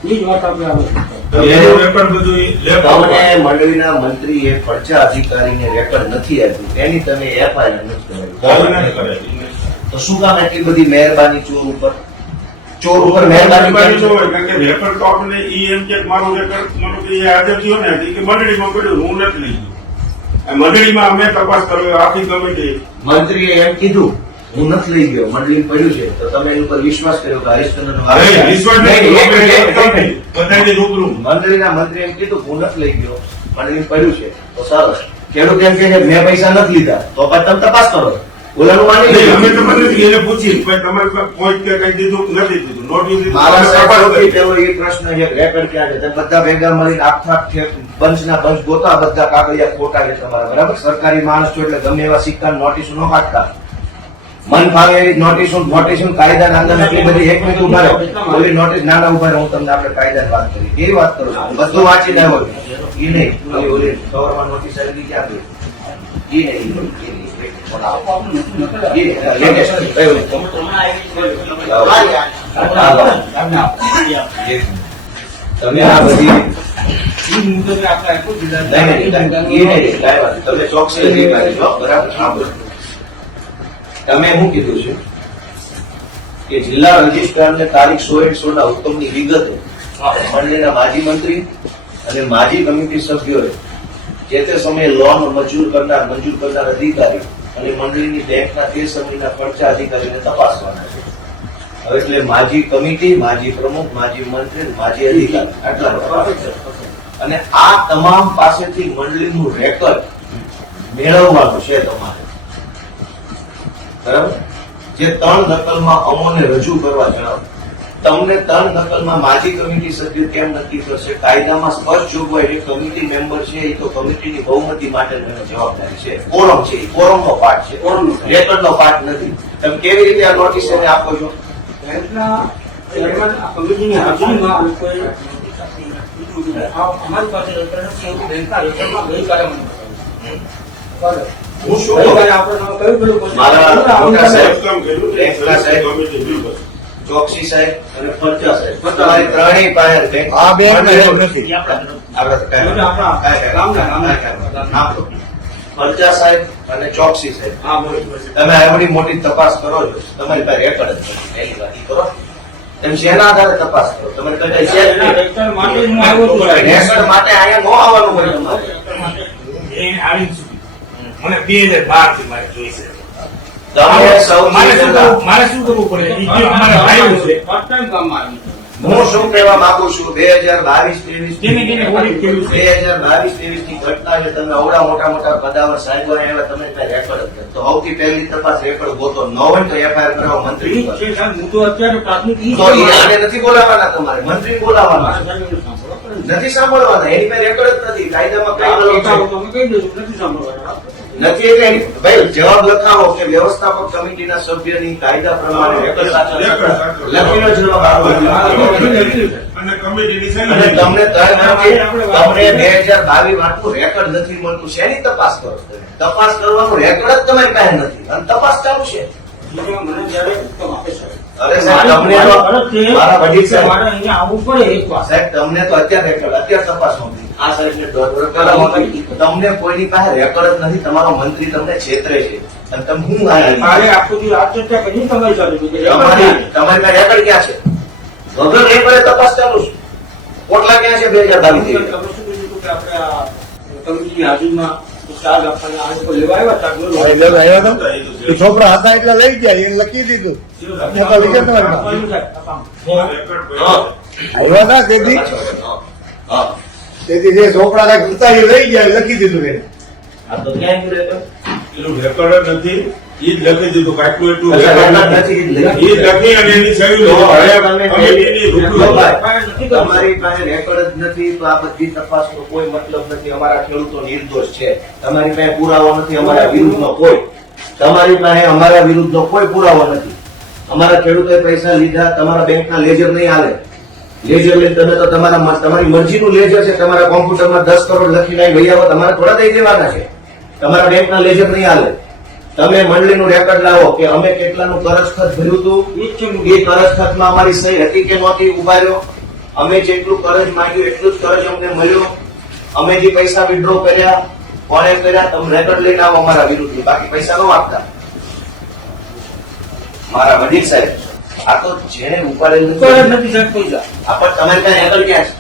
એ જ વાત આપણે આવે. તો એનું રેકોર્ડ બધું લેપટોપ તમને મંડળીના મંત્રીએ પંચાયત અધિકારીને રેકર્ડ નથી આપ્યું, એની તમે એફઆઈઆર નથી કરાવી. તો શું કામ એટલી બધી મહેરબાની ચોર ઉપર? ચોર ઉપર મહેરબાની કરી છો? કારણ કે રેકોર્ડ તો આપણે ઈ એમ કે મારું રેકોર્ડ મારું કે એ હાજર થયો ને ઈ કે મંડળીમાં પડ્યું હું નથી લઈ ગયો. આ મંડળીમાં અમે તપાસ કર્યો આખી કમિટી. મંત્રીએ એમ કીધું હું નથી લઈ ગયો, મંડળી પડ્યું છે, તો તમે એની ઉપર વિશ્વાસ કર્યો કે હરીશચંદ્રનો અરે વિશ્વાસ નહીં, નથી. એક મિનિટ. બધાની રૂબરૂ. મંત્રીના મંત્રીએ એમ કીધું હું નથી લઈ ગયો, મંડળી પડ્યું છે, તો સરસ. ખેડૂત એમ કહે છે મેં પૈસા નથી લીધા, તો પછી તમે તપાસ કરો. ઓલાનું માની નહીં, અમે લીધું. તમને એને પૂછી ભાઈ તમારે કોઈ કે કઈ દીધું કે નથી દીધું નોટિસ દીધું મારા તમે સાહેબ તપાસ સૌથી કરી. પહેલો એ પ્રશ્ન છે રેકર્ડ ક્યાં છે? તમે બધા ભેગા મળીને આખા બંચના બંચ ગોતા, બધા કાગળિયા ખોટા છે તમારા, બરાબર? સરકારી માણસ છો એટલે ગમે એવા સિક્કા નોટિસો ન કાઢતા. મન ફાવે એવી નોટિસો કાયદાના અંદર એટલી બધી એક મિનિટ ઉભા રહો. ઓલી નોટિસ નાના ઉભા રહો, હું તમને આપણે કાયદાની વાત કરી. કેવી વાત કરું છું? બધું વાંચીને આવ્યો છું. ઈ નહીં, ઓલી સવારમાં નોટિસ આવી ગઈ ક્યાં ગઈ? ઈ નહીં, ઈ નહીં. ઈ નહીં, latest કયું? તમે આ બધી એ મુદ્દે આપણે આપ્યું જિલ્લા નહીં, કાંઈ વાત નહીં. તમે ચોકસી અધિકારી છો, બરાબર? સાંભળો. તમે શું કીધું છે કે જિલ્લા રજિસ્ટ્રારને તારીખ 16/16 હુકમની વિગતે મંડળીના માજી મંત્રી અને માજી કમિટી સભ્યોએ જે તે સમયે લોન મંજૂર કરનાર અધિકારી અને મંડળીની બેંકના તે સમયના ખર્ચા અધિકારીને તપાસવાના છે. હવે એટલે માજી કમિટી, માજી પ્રમુખ, માજી મંત્રી, માજી અધિકારી આટલા બધા. અને આ તમામ પાસેથી મંડળીનું રેકર્ડ મેળવવાનું છે તમારે, બરાબર? જે 3 નકલમાં અમોને રજૂ કરવા જણાવો. તમને 3 નકલમાં માજી કમિટી સભ્ય કેમ નક્કી કરશે? કાયદામાં સ્પષ્ટ જોગવાઈ છે, કમિટી મેમ્બર છે એ તો કમિટીની બહુમતી માટેની જવાબદારી છે. કોરમ છે, એ કોરમનો પાર્ટ છે, રેકર્ડનો પાર્ટ નથી. તમે કેવી રીતે આ નોટિસ એને આપો છો? બેંકના એમાં આ કમિટીની હાજરીમાં આ લોકોએ અમારી પાસે લેટર નથી એવું બેંકના લેટરમાં ગઈકાલે મને બરાબર. હું શું ગઈકાલે આપણે કયું પેલું મારા મોટા સાહેબ, કામ કર્યું બેંકના સાહેબ, કમિટી બિલ પર. ચોકસી સાહેબ અને ફરજા સાહેબ તમારી ત્રણેય પાસે બેંક આ બેંક નથી. ફરજા સાહેબ અને ચોકસી સાહેબ હા બોલો તમે આવડી મોટી તપાસ કરો છો તમારી પાસે રેકર્ડ જ નથી. પહેલી વાત ઈ કરો તમે શેના આધારે તપાસ કરો તમારે કઈ છે જ એના નહીં. લેટર માટે જ હું આવ્યો છું રેકર્ડ માટે અહીંયા ન આવવાનું હોય તમારે. એ આવીને સુધી મને 2012 થી મારે જોઈશે. તમે સૌથી પહેલા મારે શું કરવું પડે? ઈ જે અમારા ભાઈઓ છે ફર્સ્ટ ટાઈમ કામમાં આવી છે. હું શું કહેવા માંગુ છું 2022-23 જેને જેને ઓડિટ કર્યું છે 2022-23 ની ઘટના છે. તમે અવડા મોટા મોટા પદાવર સાહેબો આવ્યા તમે કઈ રેકોર્ડ જ નથી. તો સૌથી પહેલી તપાસ રેકોર્ડ ગોતો ન હોય તો એફઆઈઆર કરવા મંત્રી ઈ છે સાહેબ, હું તો અત્યારે પ્રાથમિક ઈ તો ઈ આને નથી બોલાવવાના તમારે મંત્રી બોલાવવાના મારા સાહેબને સાંભળવા પડે ને. નથી સાંભળવાના એની પાસે રેકોર્ડ જ નથી કાયદામાં કઈ આપણે બોલાવવાનું તમે કહી દેજો નથી સાંભળવાના. નથી એટલે એની ભાઈ જવાબ લખાવો કે વ્યવસ્થાપક સમિતિના સભ્યની કાયદા પ્રમાણે રેકોર્ડ સાચવવા. લખીનો જવાબ આપો. અને કમિટીની અને સહી તમને તમને 2022 વાળું રેકોર્ડ નથી મળતું શેની તપાસ કરો તમે? તપાસ કરવાનું રેકોર્ડ જ તમારી પાસે નથી અને તપાસ ચાલુ છે. જીવનમાં મને જ્યારે હુકમ આપે સાહેબ. અરે સાહેબ તમને તો ફરજ છે મારા વડીલ કે સાહેબ મારે અહીંયા આવવું પડે એક વાર. સાહેબ તમને તો અત્યારે રેકોર્ડ અત્યારે તપાસ નહોતી. આ સાહેબને દોઢ વર્ષ પહેલા નહોતી. તમને કોઈની પાસે રેકોર્ડ જ નથી. તમારો મંત્રી તમને છેતરે છે અને તમે હું મારે આખું દી આ ચર્ચા કરી તમારી સાથે કે તમારી તમારી પાસે રેકોર્ડ ક્યાં છે? વગર રેકોર્ડે તપાસ ચાલુ છે. કોટલા ક્યાં છે 2022 તમે શું કીધું હતું કે આપણે આ કમિટીની હાજરીમાં ચાર્જ આપવાના આ લોકો લેવા આવ્યા હતા. બોલો. એટલે આવ્યા હતા ને? એ છોકરા હતા એટલે લઈ ગયા એને લખી દીધું. નકલ વિચાર તમારી પાસે. આપવાનું સાહેબ, આપવાનું. હા. આવ્યા હતા તેથી હા. તેથી જે છોકરા હતા એ લઈ ગયા એ લખી દીધું એને. આ તો ક્યાં ગયું રેકોર્ડ? પેલું રેકોર્ડ જ નથી ઈ જ લખી દીધું કાટલું એટલું અચ્છા, રેકોર્ડ રેકોર્ડ નથી. નથી. ઈ જ લખી અને એની સહી તો લીધી. હવે તમે કમિટીની રૂબરૂ. જો ભાઈ, ભાઈ, નથી કરવું. તમારી પાસે રેકોર્ડ જ નથી તો આ બધી તપાસનો કોઈ મતલબ નથી. અમારા ખેડૂતો નિર્દોષ છે. તમારી પાસે પુરાવો નથી અમારા વિરુદ્ધનો કોઈ. તમારી પાસે અમારા વિરુદ્ધનો કોઈ પુરાવો નથી. અમારા ખેડૂતોએ પૈસા લીધા તમારા બેંકના લેજર નહીં હાલે. લેજર લઈને તમે તો તમારી મરજીનું લેજર છે. તમારા કોમ્પ્યુટરમાં 10 કરોડ લખીને અહીં વહી આવો તમારે થોડા દઈ દેવાના છે. તમારા બેંકના લેજર નહીં હાલે. તમે મંડળીનું રેકોર્ડ લાવો કે અમે કેટલાનું કરજ ખત ભર્યું હતું. ઈ જ છે મુદ્દો. એ કરજ ખતમાં અમારી સહી હતી કે નહોતી ઉભા રહ્યો. અમે જેટલું કરજ માંગ્યું એટલું જ કરજ અમને મળ્યો. અમે જે પૈસા વિડ્રો કર્યા કોણે કર્યા તમે રેકોર્ડ લઈને આવો અમારા વિરુદ્ધ. બાકી પૈસા ન આપતા. મારા વડીલ સાહેબ આ તો જેને ઉપાડેલું ઉપર જ નથી સાહેબ પૈસા. આ પણ તમારે ત્યાં રેકોર્ડ ક્યાં છે?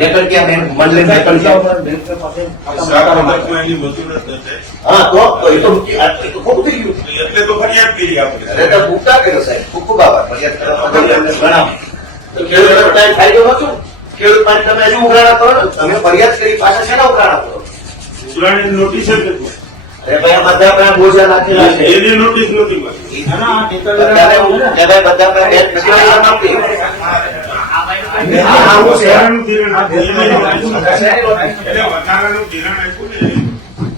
રેકોર્ડ ક્યાં બેંક મંડળી રેકોર્ડ ક્યાં? બેંક પાસે સારા બાબતમાં એની મજૂર જ નથી. હા તો એ તો ખોટું થઈ ગયું. એટલે તો ફરિયાદ કરી આપણે. અરે તો ભૂખતા કર્યો સાહેબ. ખૂબ ખૂબ આભાર. ફરિયાદ કરવા બદલ અમને જણાવો. તો ખેડૂતોને કાંઈ ફાયદો નહોતો? ખેડૂત માટે તમે હજુ ઉઘરાણા કરો ને? તમે ફરિયાદ કરી પાછા શેના ઉઘરાણા કરો? ઉઘરાણીની નોટિસ જ નથી. અરે ભાઈ આ બધા પાસે બોજા નાખેલા છે. એની નોટિસ નથી મળી. ના, ના, આ ટેકર બધા બધા પાસે બેંક નકલી આપી. આ આવું છે. વધારાનું ધિરાણ આપ્યું. એટલે વધારાનું ધિરાણ આપ્યું ને.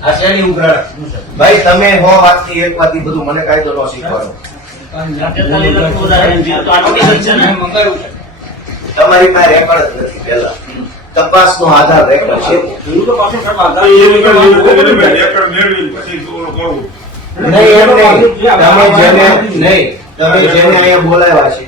આ શેની ઉઘરાણા? ભાઈ તમે હો વાતથી એક વાતથી બધું મને કાયદો ન શીખવાનો. મંગાવ્યું છે. તમારી પાસે રેકોર્ડ જ નથી. પહેલા તપાસનો આધાર રેકોર્ડ છે. ખેડૂતો પાસે સાહેબ આધાર એ લોકો રેકોર્ડ મેળવીને પછી થોડું કરવું. નહીં એમ નહીં. તમે જેને અહીંયા બોલાવ્યા છે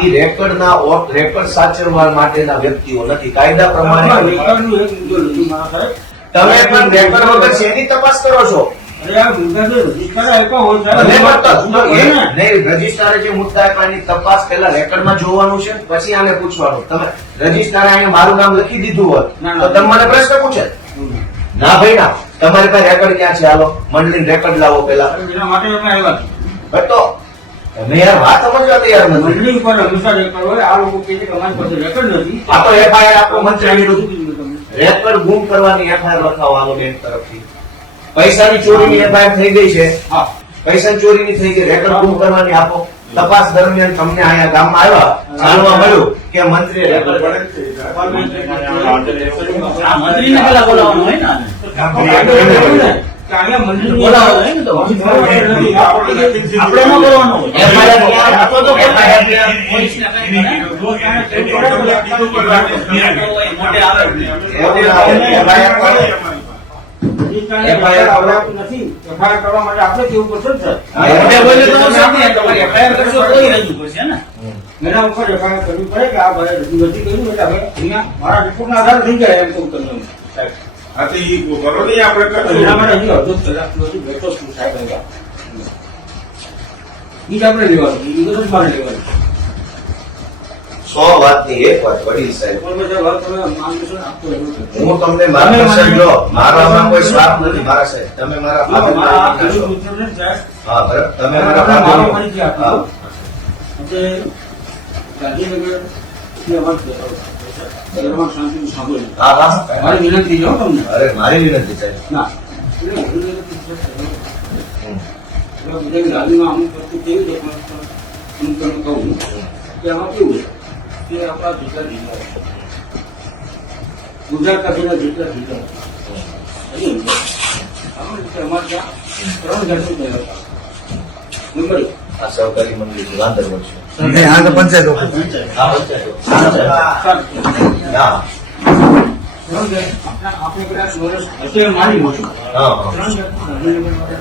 એ રેકોર્ડના રેકોર્ડ સાચવવા માટેના વ્યક્તિઓ નથી. કાયદા પ્રમાણે રેકર્ડનું એક મુદ્દો લીધું મારા સાહેબ. તમે પણ રેકોર્ડ વગર શેની તપાસ કરો છો? અરે આ મુદ્દા જે રજીસ્ટર આપ્યા હોય સાહેબ, ભલે એમાં કરતા. મુદ્દો હોય ને. નહીં રજિસ્ટ્રારે જે મુદ્દા આપ્યા એની તપાસ પહેલા રેકોર્ડમાં જોવાનું છે પછી આને પૂછવાનું. તમે રજિસ્ટ્રારે અહીંયા મારું નામ લખી દીધું હોત ના, તો ના. તમે મને પ્રશ્ન પૂછે ના ભાઈ ના. તમારી પાસે રેકોર્ડ ક્યાં છે? હાલો મંડળીને રેકોર્ડ લાવો પેલા. એના માટે અમે આવ્યા છીએ. ભાઈ તો તમે યાર વાત સમજવા તૈયાર નથી. મંડળી ઉપર હંમેશા રેકર્ડ હોય. આ લોકો કહે છે કે અમારી પાસે રેકર્ડ નથી. આ તો એફઆઈઆર આપો મંત્રી વિરુદ્ધ. શું કીધું તમે? રેકોર્ડ ગુમ કરવાની એફઆઈઆર લખાવો આનો બેંક તરફથી. પૈસાની ચોરીની એફઆઈઆર થઈ ગઈ છે. હા. પૈસાની ચોરીની થઈ ગઈ. રેકોર્ડ ગુમ કરવાની આપો. તપાસ દરમિયાન તમને અહીંયા ગામમાં આવ્યા જાણવા મળ્યું કે મંત્રીએ રેકોર્ડ આ મંત્રીને પેલા બોલાવવાનું હોય ને. કે અહીંયા મંડળની બોલાવો નહીં ને તો. આપણે ન કરવાનું હોય. FIR ત્યાં હતો તો FIR ત્યાં પોલીસને કંઈ મોટે આવે FIR નથી. FIR કરવા માટે આપણે કેવું પડશે ને, સર? મોટે બોલે તો સામે તમારી FIR કરશો તો રજૂ કરશે ને. એના ઉપર FIR કરવી પડે કે આ ભાઈ રજૂ નથી કર્યું એટલે હવે અહીંયા મારા રિપોર્ટના આધારે થઈ જાય એમ કહું તમને. આ તો ઈ કરો ને આપણે એના કરશું. માટે હજી અડધો કલાકનો હજી બેઠો છું સાહેબ અહીંયા. ઈ જ આપણે લેવાનું, ઈ બધું જ મારે લેવાનું. 100 વાતની એક વાત વડીલ સાહેબ, પણ બધા વાત તમે માર્ગદર્શન આપતો રહેવું છે. હું તમને માર્ગદર્શન જો મારામાં કોઈ સ્વાર્થ નથી મારા સાહેબ, તમે મારા મારા ફાધર ખેડૂત મિત્રોને સાહેબ, હા બરાબર, તમે મારા મારો ફાધર પરિચય આપો. હા એટલે ગાંધીનગર થી અવાજ બેઠો છે. ઘરમાં શાંતિથી સાંભળ્યું. હા હા મારી વિનંતી છે હો તમને. અરે મારી વિનંતી સાહેબ. ના એટલે ગાંધીનગરથી જે છે, હમ. એટલે બધાની ગાડીમાં અમુક વસ્તુ કેવી છે પણ હું તમને કહું કે આમાં કેવું છે કે આપણા જેટલા જિલ્લા છે, ગુજરાત કાશીના જેટલા જિલ્લા છે, એની અંદર આપણે રીતે અમારે ત્યાં 3 જાતની તહેવાર આવે. નંબર 1, આ સહકારી મંડળી ગાંધીનગર છે. નહીં, આ તો પંચાયત ઓફિસ. હા હા આપણે કદાચ વર્ષ હશે મારી મોટી હા 3 જાતનું ગાંધીનગર માટે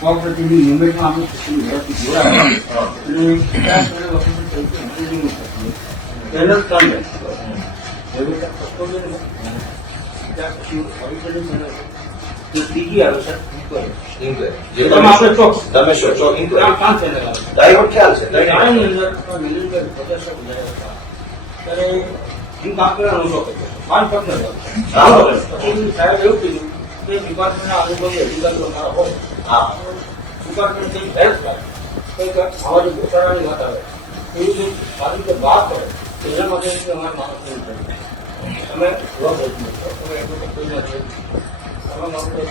કોઓપરેટિવની મુંબઈમાં આપણે કેટલી વ્યવસ્થિત જોડાયા અને 50 વર્ષ વખતે મંત્રીનું થતું. પહેલો 3 એવી સસ્તો ત્યાં પછી ઓરિજિનલ તો ત્રીજી આવે છે ઇન્ક્વાયરી. તમે આપણે ચોક તમે શું છો આ ઇન્ક્વાયરી 5 ચેનલ આવે છે. ડાયવર્ટ ખ્યાલ છે આની અંદર મિલિટર 50 ગુજરાત ત્યારે હું કામ કરવાનો શોખ હતો. 5 પગનો હા. પછી સાહેબ એવું કીધું કે ડિપાર્ટમેન્ટના અનુભવી અધિકારીઓ મારા હોય હા ડિપાર્ટમેન્ટ કંઈક હેલ્પ કરે કંઈક આવા જે ઘોટાળાની વાત આવે એવી જે સારી રીતે વાત કરે તો એના માટે કે અમારે માણસ નહીં કરે તમે લો બોલજો તમે એટલું તો કોઈ નથી તમે મારું કંઈક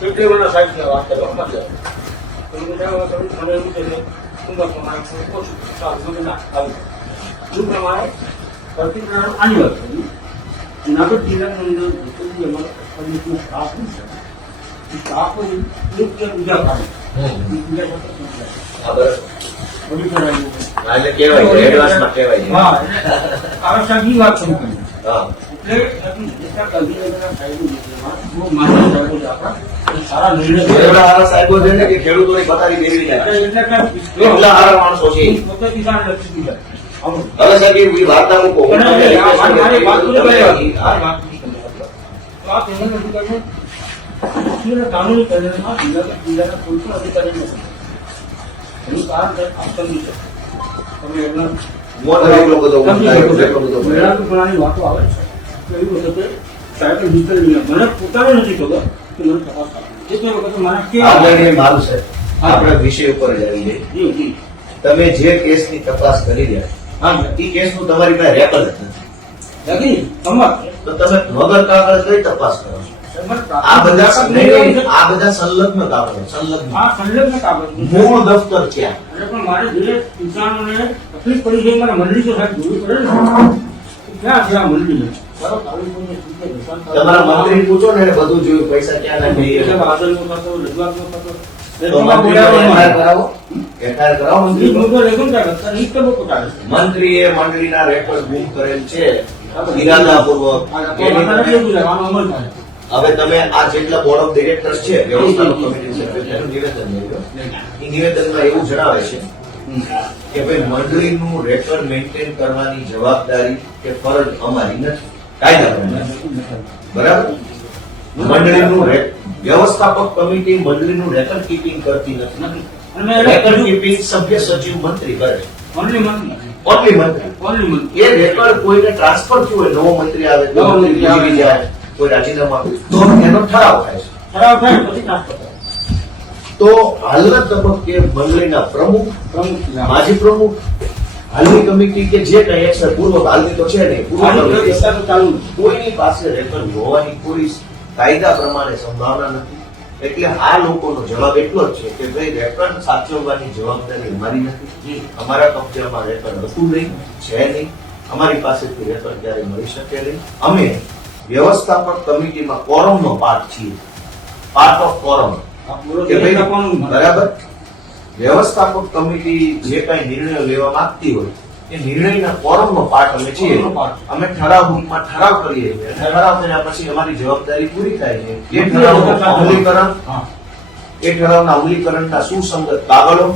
કેટલી સાહેબ વાત કરવા મજા આવે મને એવું છે કે ટૂંકા પ્રમાણે ઓછું સારું મને ના આવી શું પ્રમાણે પ્રતિક્રિયા આની વાત કરી જુનાગઢ જિલ્લાની અંદર જેટલી અમારા સર્વિસનો સ્ટાફ છે એ સ્ટાફ એક કે બીજા કામે બીજા સાથે હા બરાબર. ઓડિટર આવ્યું. હા, એટલે કહેવાય છે, એડવાન્સમાં કહેવાય છે. હા એટલે આવશ્યકની વાત શરૂ કરી હા એટલે જેટલા ગાંધીનગરના સાહેબો જેટલામાં બહુ માન્ય સાહેબો છે આપણા એ સારા નિર્ણય એવડા હારા સાહેબો છે ને કે ખેડૂતોની પથારી ફેરવી નાખે. એટલે એટલા હારા માણસો છે. પોતે કિસાન લક્ષી દીધા આવું હવે સાહેબ એ વાર્તા મૂકો. હું તમને request કરું. મારી વાત પૂરી તમે- કરી. હા. વાત પૂરી કરી. તો આ પેનલ અધિકારીને રાષ્ટ્રીય કાનૂની પેનલમાં જિલ્લાના કોઈ પણ અધિકારી નથી. એનું કારણ છે આપતંગી છે. તમે એમના મોટો એટલો બધો એટલો બધો ઘણી વાતો આવે છે. તો એવી વખતે સાહેબે નીકળી મને પોતાને નથી ખબર કે મને તપાસ કરવી. એ તો એ વખતે મને કેવા આદરણીય મારું સાહેબ, આપણા વિષય ઉપર જ આવી જાય. જી જી તમે જે કેસની તપાસ કરી રહ્યા હા એ કેસનું તમારી પાસે રેકોર્ડ જ નથી. લગી સમજ તો તમે વગર કાગળ કઈ તપાસ કરો છો? આ બધા આ બધા સંલગ્ન કાગળો સંલગ્ન આ સંલગ્ન કાગળ છે. મૂળ દફતર ક્યાં? અને પણ મારે જે કિસાનોને તકલીફ પડી છે મારે મંડળી તો સાહેબ જોવી પડે ને ક્યાં છે આ મંડળી ચાલો તાલુકોની રીતે નિશાન કરો. તમારા મંત્રી પૂછો ને એને બધું જોયું પૈસા ક્યાં નાખી એટલે વાદળનો થતો રજૂઆતનો થતો તો મંત્રીનો FIR કરાવો FIR કરાવો ઈ મંત્રીનો. મુદ્દો લેખન કરે અત્યારે ઈ તબક્કો ચાલે છે. મંત્રીએ મંડળીના રેકોર્ડ ગુમ કરેલ છે ઇરાદાપૂર્વક. તો માતાને કેવું છે? આનો અમલ થાય. હવે તમે આ જેટલા બોર્ડ ઓફ ડિરેક્ટર્સ છે વ્યવસ્થાપક કમિટી સેક્રેટરીનું નિવેદન મળ્યું. એ નિવેદનમાં એવું જણાવે છે કે ભાઈ મંડળીનું રેકોર્ડ મેન્ટેન કરવાની જવાબદારી કે ફરજ અમારી નથી, કાયદા પ્રમાણે. બરાબર? મંડળીનું વ્યવસ્થાપક કમિટી મંડળીનું રેકોર્ડ કીપિંગ કરતી નથી. નથી. અને રેકોર્ડ કીપિંગ સભ્ય સચિવ મંત્રી કરે છે. ઓનલી મંત્રી ઓનલી મંત્રી. ઓનલી મંત્રી એ રેકોર્ડ કોઈને ટ્રાન્સફર થયું હોય, નવો મંત્રી આવે, નવો નવો મંત્રી મંત્રી આવે. જીવી જાય, કોઈ રાજીનામું આપે તો એનો ઠરાવ થાય છે. ખરાબ થાય પછી ટ્રાન્સફર થાય. તો હાલના તબક્કે મંડળીના પ્રમુખ, પ્રમુખ માજી પ્રમુખ, હાલની કમિટી કે જે કઈ એક્શન પૂર્વ હાલની તો છે નહીં, પૂર્વ આની કમિટી, વ્યવસ્થા તો ચાલુ છે. કોઈની પાસે રેકોર્ડ હોવાની કોઈ કાયદા પ્રમાણે સંભાવના નથી. એટલે આ લોકોનો જવાબ એટલો જ છે કે ભાઈ રેકોર્ડ સાચવવાની જવાબદારી અમારી નથી. અમારા કબજામાં રેકોર્ડ હતું નહીં, છે નહીં. અમારી પાસેથી રેકર્ડ ક્યારે મળી શકે નહીં. અમે વ્યવસ્થાપક કમિટીમાં કોરમનો પાર્ટ છીએ, પાર્ટ ઓફ કોરમ. આપ બોલો કે તો ભાઈ, લખવાનું મને. બરાબર, વ્યવસ્થાપક કમિટી જે કઈ નિર્ણયો લેવા માંગતી હોય એ નિર્ણયના કોરમનો પાર્ટ અમે છીએ. કોરમનો part. અમે ઠરાવ રૂપમાં ઠરાવ કરીએ છીએ અને ઠરાવ કર્યા પછી અમારી જવાબદારી પૂરી થાય છે. એ ઠરાવનું અમલીકરણ, હા. એ ઠરાવના અમલીકરણના સુસંગત કાગળો,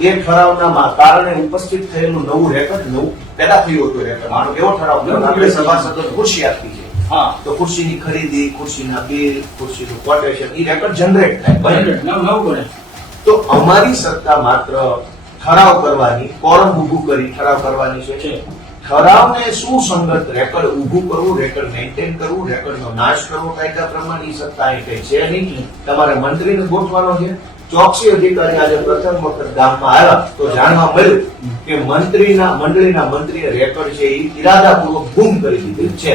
એ ઠરાવના કારણે ઉપસ્થિત થયેલું નવું રેકર્ડ, નવું પેદા થયું હતું રેકર્ડ. માનો કેવો ઠરાવ કર્યો? આપણે સભાસદો ખુરશી આપી છે, હા. તો ખુરશીની ખરીદી, ખુરશીના બિલ, ખુરશીનું કોટેશન, એ રેકર્ડ જનરેટ થાય, બને. નવું બને. તો અમારી સત્તા માત્ર ઠરાવ કરવાની, કોરમ ઊભું કરી ઠરાવ કરવાની છે. છે. ઠરાવને સુસંગત રેકર્ડ ઊભું કરવું, રેકર્ડ મેન્ટેન કરવું, રેકર્ડનો નાશ કરવો કાયદા પ્રમાણે એ સત્તા એ કઈ છે નહીં. તમારે મંત્રીને ગોઠવાનો છે. ચોકસી અધિકારી આજે પ્રથમ વખત ગામમાં આવ્યા તો જાણવા મળ્યું કે મંડળીના મંત્રીએ રેકર્ડ છે એ ઇરાદાપૂર્વક ગુમ કરી દીધેલ છે,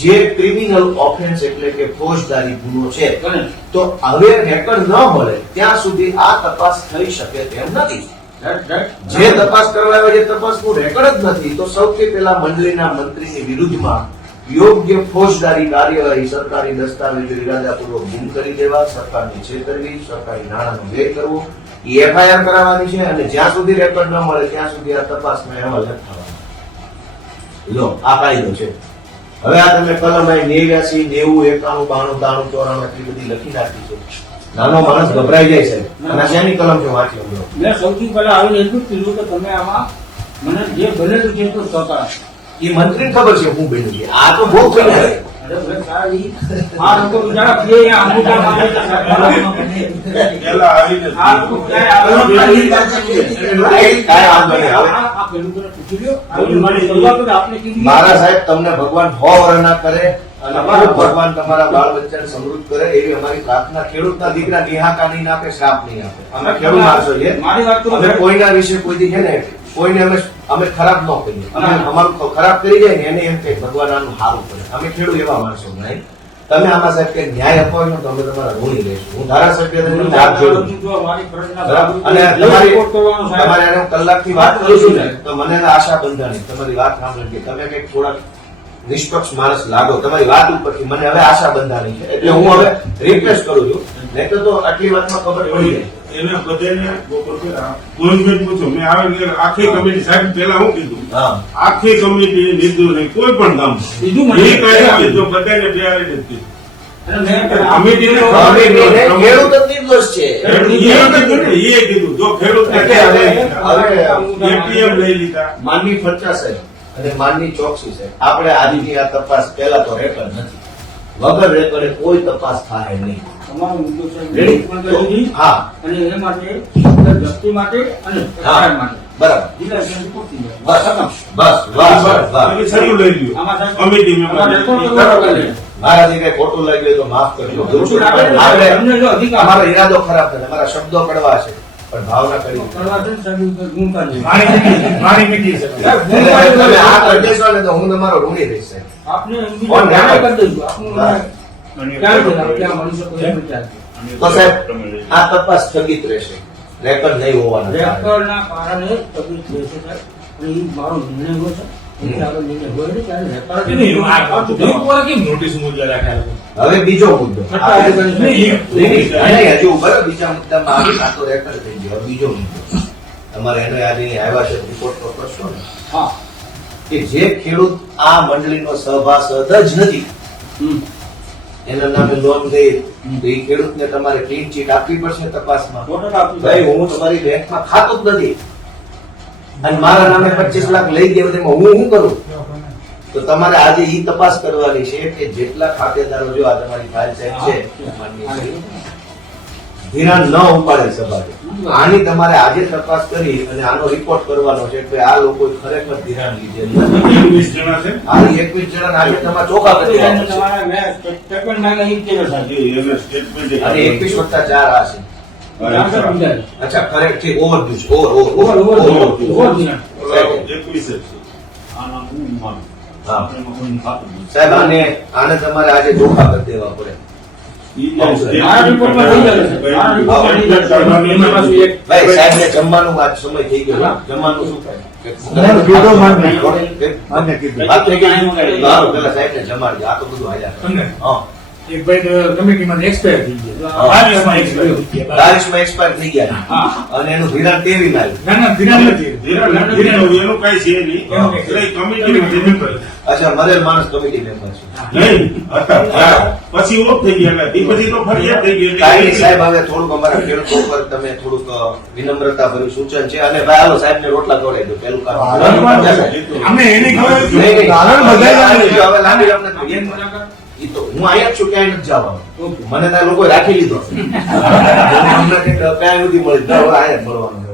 જે ક્રિમિનલ ઓફેન્સ એટલે કે ફોજદારી ગુનો છે. બને. તો હવે રેકર્ડ ન મળે ત્યાં સુધી આ તપાસ થઈ શકે તેમ નથી. Right, right. જે તપાસ કરવા આવે છે તપાસનું રેકર્ડ જ નથી, તો સૌથી પહેલા મંડળીના મંત્રીની વિરુદ્ધમાં યોગ્ય ફોજદારી કાર્યવાહી, સરકારી દસ્તાવેજો ઇરાદાપૂર્વક ગુમ કરી દેવા, સરકારની છેતરવી, સરકારી નાણાંનો વ્યય કરવો, એ એફઆઈઆર કરાવવાની છે. અને જ્યાં સુધી રેકર્ડ ન મળે ત્યાં સુધી આ તપાસનો અહેવાલ લખાવવાનો. લો, આ કાયદો છે. હવે આ તમે કલમ 89, 90, 91, 92, 93, 94 એટલી બધી લખી નાખી છે. નાનો માણસ ગભરાઈ જાય છે. અને શેની કલમ છે વાંચી લો. મેં સૌથી પહેલા આવીને એટલું જ કીધું કે તમે આમાં મને જે બનેલું છે તો સહકાર આપો. એ મંત્રીને ખબર છે હું બન્યું છે. આ તો બહુ બન્યું છે. અરે ભાઈ સારી, આ લોકો બિચારા કે અહીંયા અંગૂઠા માંગે છે સરકારમાં. પેલા આવીને આ લોકો ક્યાંય આવેલા નથી. કાંઈ વાંધો નહીં. હવે આ પેલું પેલું પૂછી લ્યો. આવી મારી શરૂઆત જ આપને કીધી. મારા સાહેબ તમને ભગવાન 100 વર્ષના કરે અને ભગવાન તમારા બાળ બચ્ચાને સમૃદ્ધ કરે એવી અમારી પ્રાર્થના. ખેડૂતના દીકરા નિહાકા નહીં આપે, શ્રાપ નહીં આપે. અમે ખેડૂત માણસો છીએ. મારી વાત તો અમે કોઈના વિશે કોઈ દી છે ને કોઈને અમે ખરાબ ન કહીએ. અમે અમારું ખરાબ કરી જાય ને એને એમ કે ભગવાન આનું સારું કરે. અમે ખેડૂત એવા માણસો નહીં. તમે આમાં સાહેબ કે ન્યાય અપાવો છો તો અમે તમારા ઋણી રહીશું. હું ધારાસભ્ય તરીકે હાથ જોડું છું. મારી ફરજના બરાબર? બાબતે અને લઈ તમારી report કરવાનો સાહેબ. તમારે એને હું કલાકથી વાત કરું છું ને તો મને એને આશા બંધાણી. તમારી વાત સાંભળી કે તમે કંઈક થોડા નિષ્પક્ષ માણસ લાગો. તમારી વાત ઉપરથી મને હવે આશા બંધાણી છે. એટલે હું હવે રિક્વેસ્ટ કરું છું. નહીં તો આટલી વાતમાં ખબર પડી જાય. એને બધાને ગવર્મેન્ટ પૂછો. મેં આવે એટલે આખી કમિટી સાહેબ પેલા હું કીધું, હા. આખી કમિટી લીધું નહીં કોઈ પણ ગામ બીજું મને એ કાંઈ કીધું બધાને બેહાડી દીધી. અને મેં કમિટીને હવે ખેડૂત જ નિર્દોષ છે. એ કીધું જો ખેડૂત એટલે હવે એટીએમ લઈ લીધા. માનની ફરચા સાહેબ અને માનની ચોકસી સાહેબ, આપણે આજની આ તપાસ પહેલા તો રેકર્ડ નથી. વગર રેકર્ડે કોઈ તપાસ થાય નહીં. તમારો મુદ્દો છે Ready? દીધી. હા, અને એ માટે વ્યક્તિ માટે અને સરકાર માટે બરાબર. જિલ્લા પંચાયત પૂરતી જાય. બસ બસ બસ બસ. એટલે સારું લઈ લ્યો. આમાં સાહેબ કમિટી આમાં મેમ્બર રેકોર્ડ કરવાનો કરે. મારાથી કઈ ખોટું લાગ્યું હોય તો માફ કરજો. ખોટું લાગે ને, આપણે તમને જો અધિકાર અમારો ઈરાદો ખરાબ નથી, અમારા શબ્દો કડવા છે પણ ભાવના કરી. કરવા છે ને સાહેબ ગુણકાર છે. મારી મીટિંગ છે. સાહેબ, તમે ગુણકાર આ કરી દેશો ને તો હું તમારો ઋણી રહીશ સાહેબ. આપને એમ બીજું કોણ જાણ જાણે? કરી દઈશું. આપનું ક્યારે છે? ક્યાં મળી શકો એમ વિચાર છે. તો સાહેબ આ તપાસ સ્થગિત રહેશે. રેકર્ડ નહીં હોવાના કારણે. રેકર્ડના કારણે તકલીફ રહેશે સાહેબ. અને એ મારો નિર્ણય હોય છે. એટલે આગળ નિર્ણય હોય ને ત્યારે રેકર્ડ નહીં, આ ગ્રુપ વાળા કેમ નોટિસ મૂલ્ય રાખ્યા? હવે બીજો મુદ્દો. અત્યારે નહીં, નહીં. નહીં, હજુ બરાબર બીજા મુદ્દામાં આવી આ તો રેકર્ડ થઈ ગયો. હવે બીજો મુદ્દો તમારે એને આજે અહીં આવ્યા છે રિપોર્ટ તો કરશો ને હા. કે જે ખેડૂત આ મંડળીનો સભાસદ જ નથી હમ. એના નામે લોન ગઈ તો એ ખેડૂતને તમારે ક્લીન ચીટ આપવી પડશે તપાસમાં. ટોટલ આપી ભાઈ હું તમારી બેંકમાં ખાતું જ નથી અને મારા નામે 25 લાખ લઈ ગયા તેમાં હું શું કરું? તો તમારે આજે ઈ તપાસ કરવાની છે કે જેટલા ખાતેદારો જો આ તમારી ફાઇલ સાહેબ છે માનનીય છે, ધિરાણ ન ઉપાડે સભાએ. આની તમારે આજે તપાસ કરી અને આનો રિપોર્ટ કરવાનો છે કે આ લોકો ખરેખર ધિરાણ લીધેલું નથી. 21 જણા છે. આ 21 જણા આજે તમારે ચોખ્ખા કરી દેવા પડશે. તમારા મેં સ્ટેટમેન્ટ માંગે એ જ કર્યો સાહેબ. એને સ્ટેટમેન્ટ અને 21 + 4 આ છે. ચારસો સમજાય. અચ્છા કરેક્ટ છે. ઓવરડ્યુ છે. ઓવર દિનાર. 21 જ છે. હા. સાહેબ આને તમારે આજે ચોખ્ખા કરી દેવા પડે. મારા રિપોર્ટમાં થઈ ગયેલું છે. મારા રિપોર્ટમાં થઈ ગયેલું છે. એમાં પાછું એક ભાઈ સાહેબ ને જમવાનું આજ સમય થઈ ગયો જમવાનું શું મને કીધું માનને. થાય માનને કીધું. વાત થઈ ગઈ સારું પેલા સાહેબ ને જમાડજો આ તો બધું હાલ્યા કરે. તમને હા એક ભાઈ તો કમિટીમાં એક્સપાયર થઈ ગયા 22 માં expire થઈ ગયા. 22 માં એક્સપાયર થઈ ગયા અને એનું ધિરાણ કેવી માં આવ્યું? ના ના ધીરા નથી એનું કઈ છે નહીં એનું કઈ છે. એટલે કમિટીમાં member. અચ્છા મરેલ માણસ કમિટી મેમ્બર છે નહીં હતા. પછી ઓફ થઈ ગયા એટલે એ પછી તો ફરિયાદ થઈ ગઈ કાંઈ નહીં એટલે સાહેબ હવે થોડુંક અમારા ખેડૂતો પર તમે થોડુંક વિનમ્રતા ભર્યું સૂચન છે અને ભાઈ હાલો સાહેબ ને રોટલા ખવડાવી દો પેલું કામ અમને એને ખબર હતી. નહીં, નહીં. કારણ બધાય હવે લાંબી રમત નથી. ઈ તો હું અહીંયા જ છું ક્યાંય નથી જવાનું મને ત્યાં લોકો રાખી લીધો છે. અમને કંઈક ક્યાંય નથી મળી હવે અહીંયા જ મળવાનું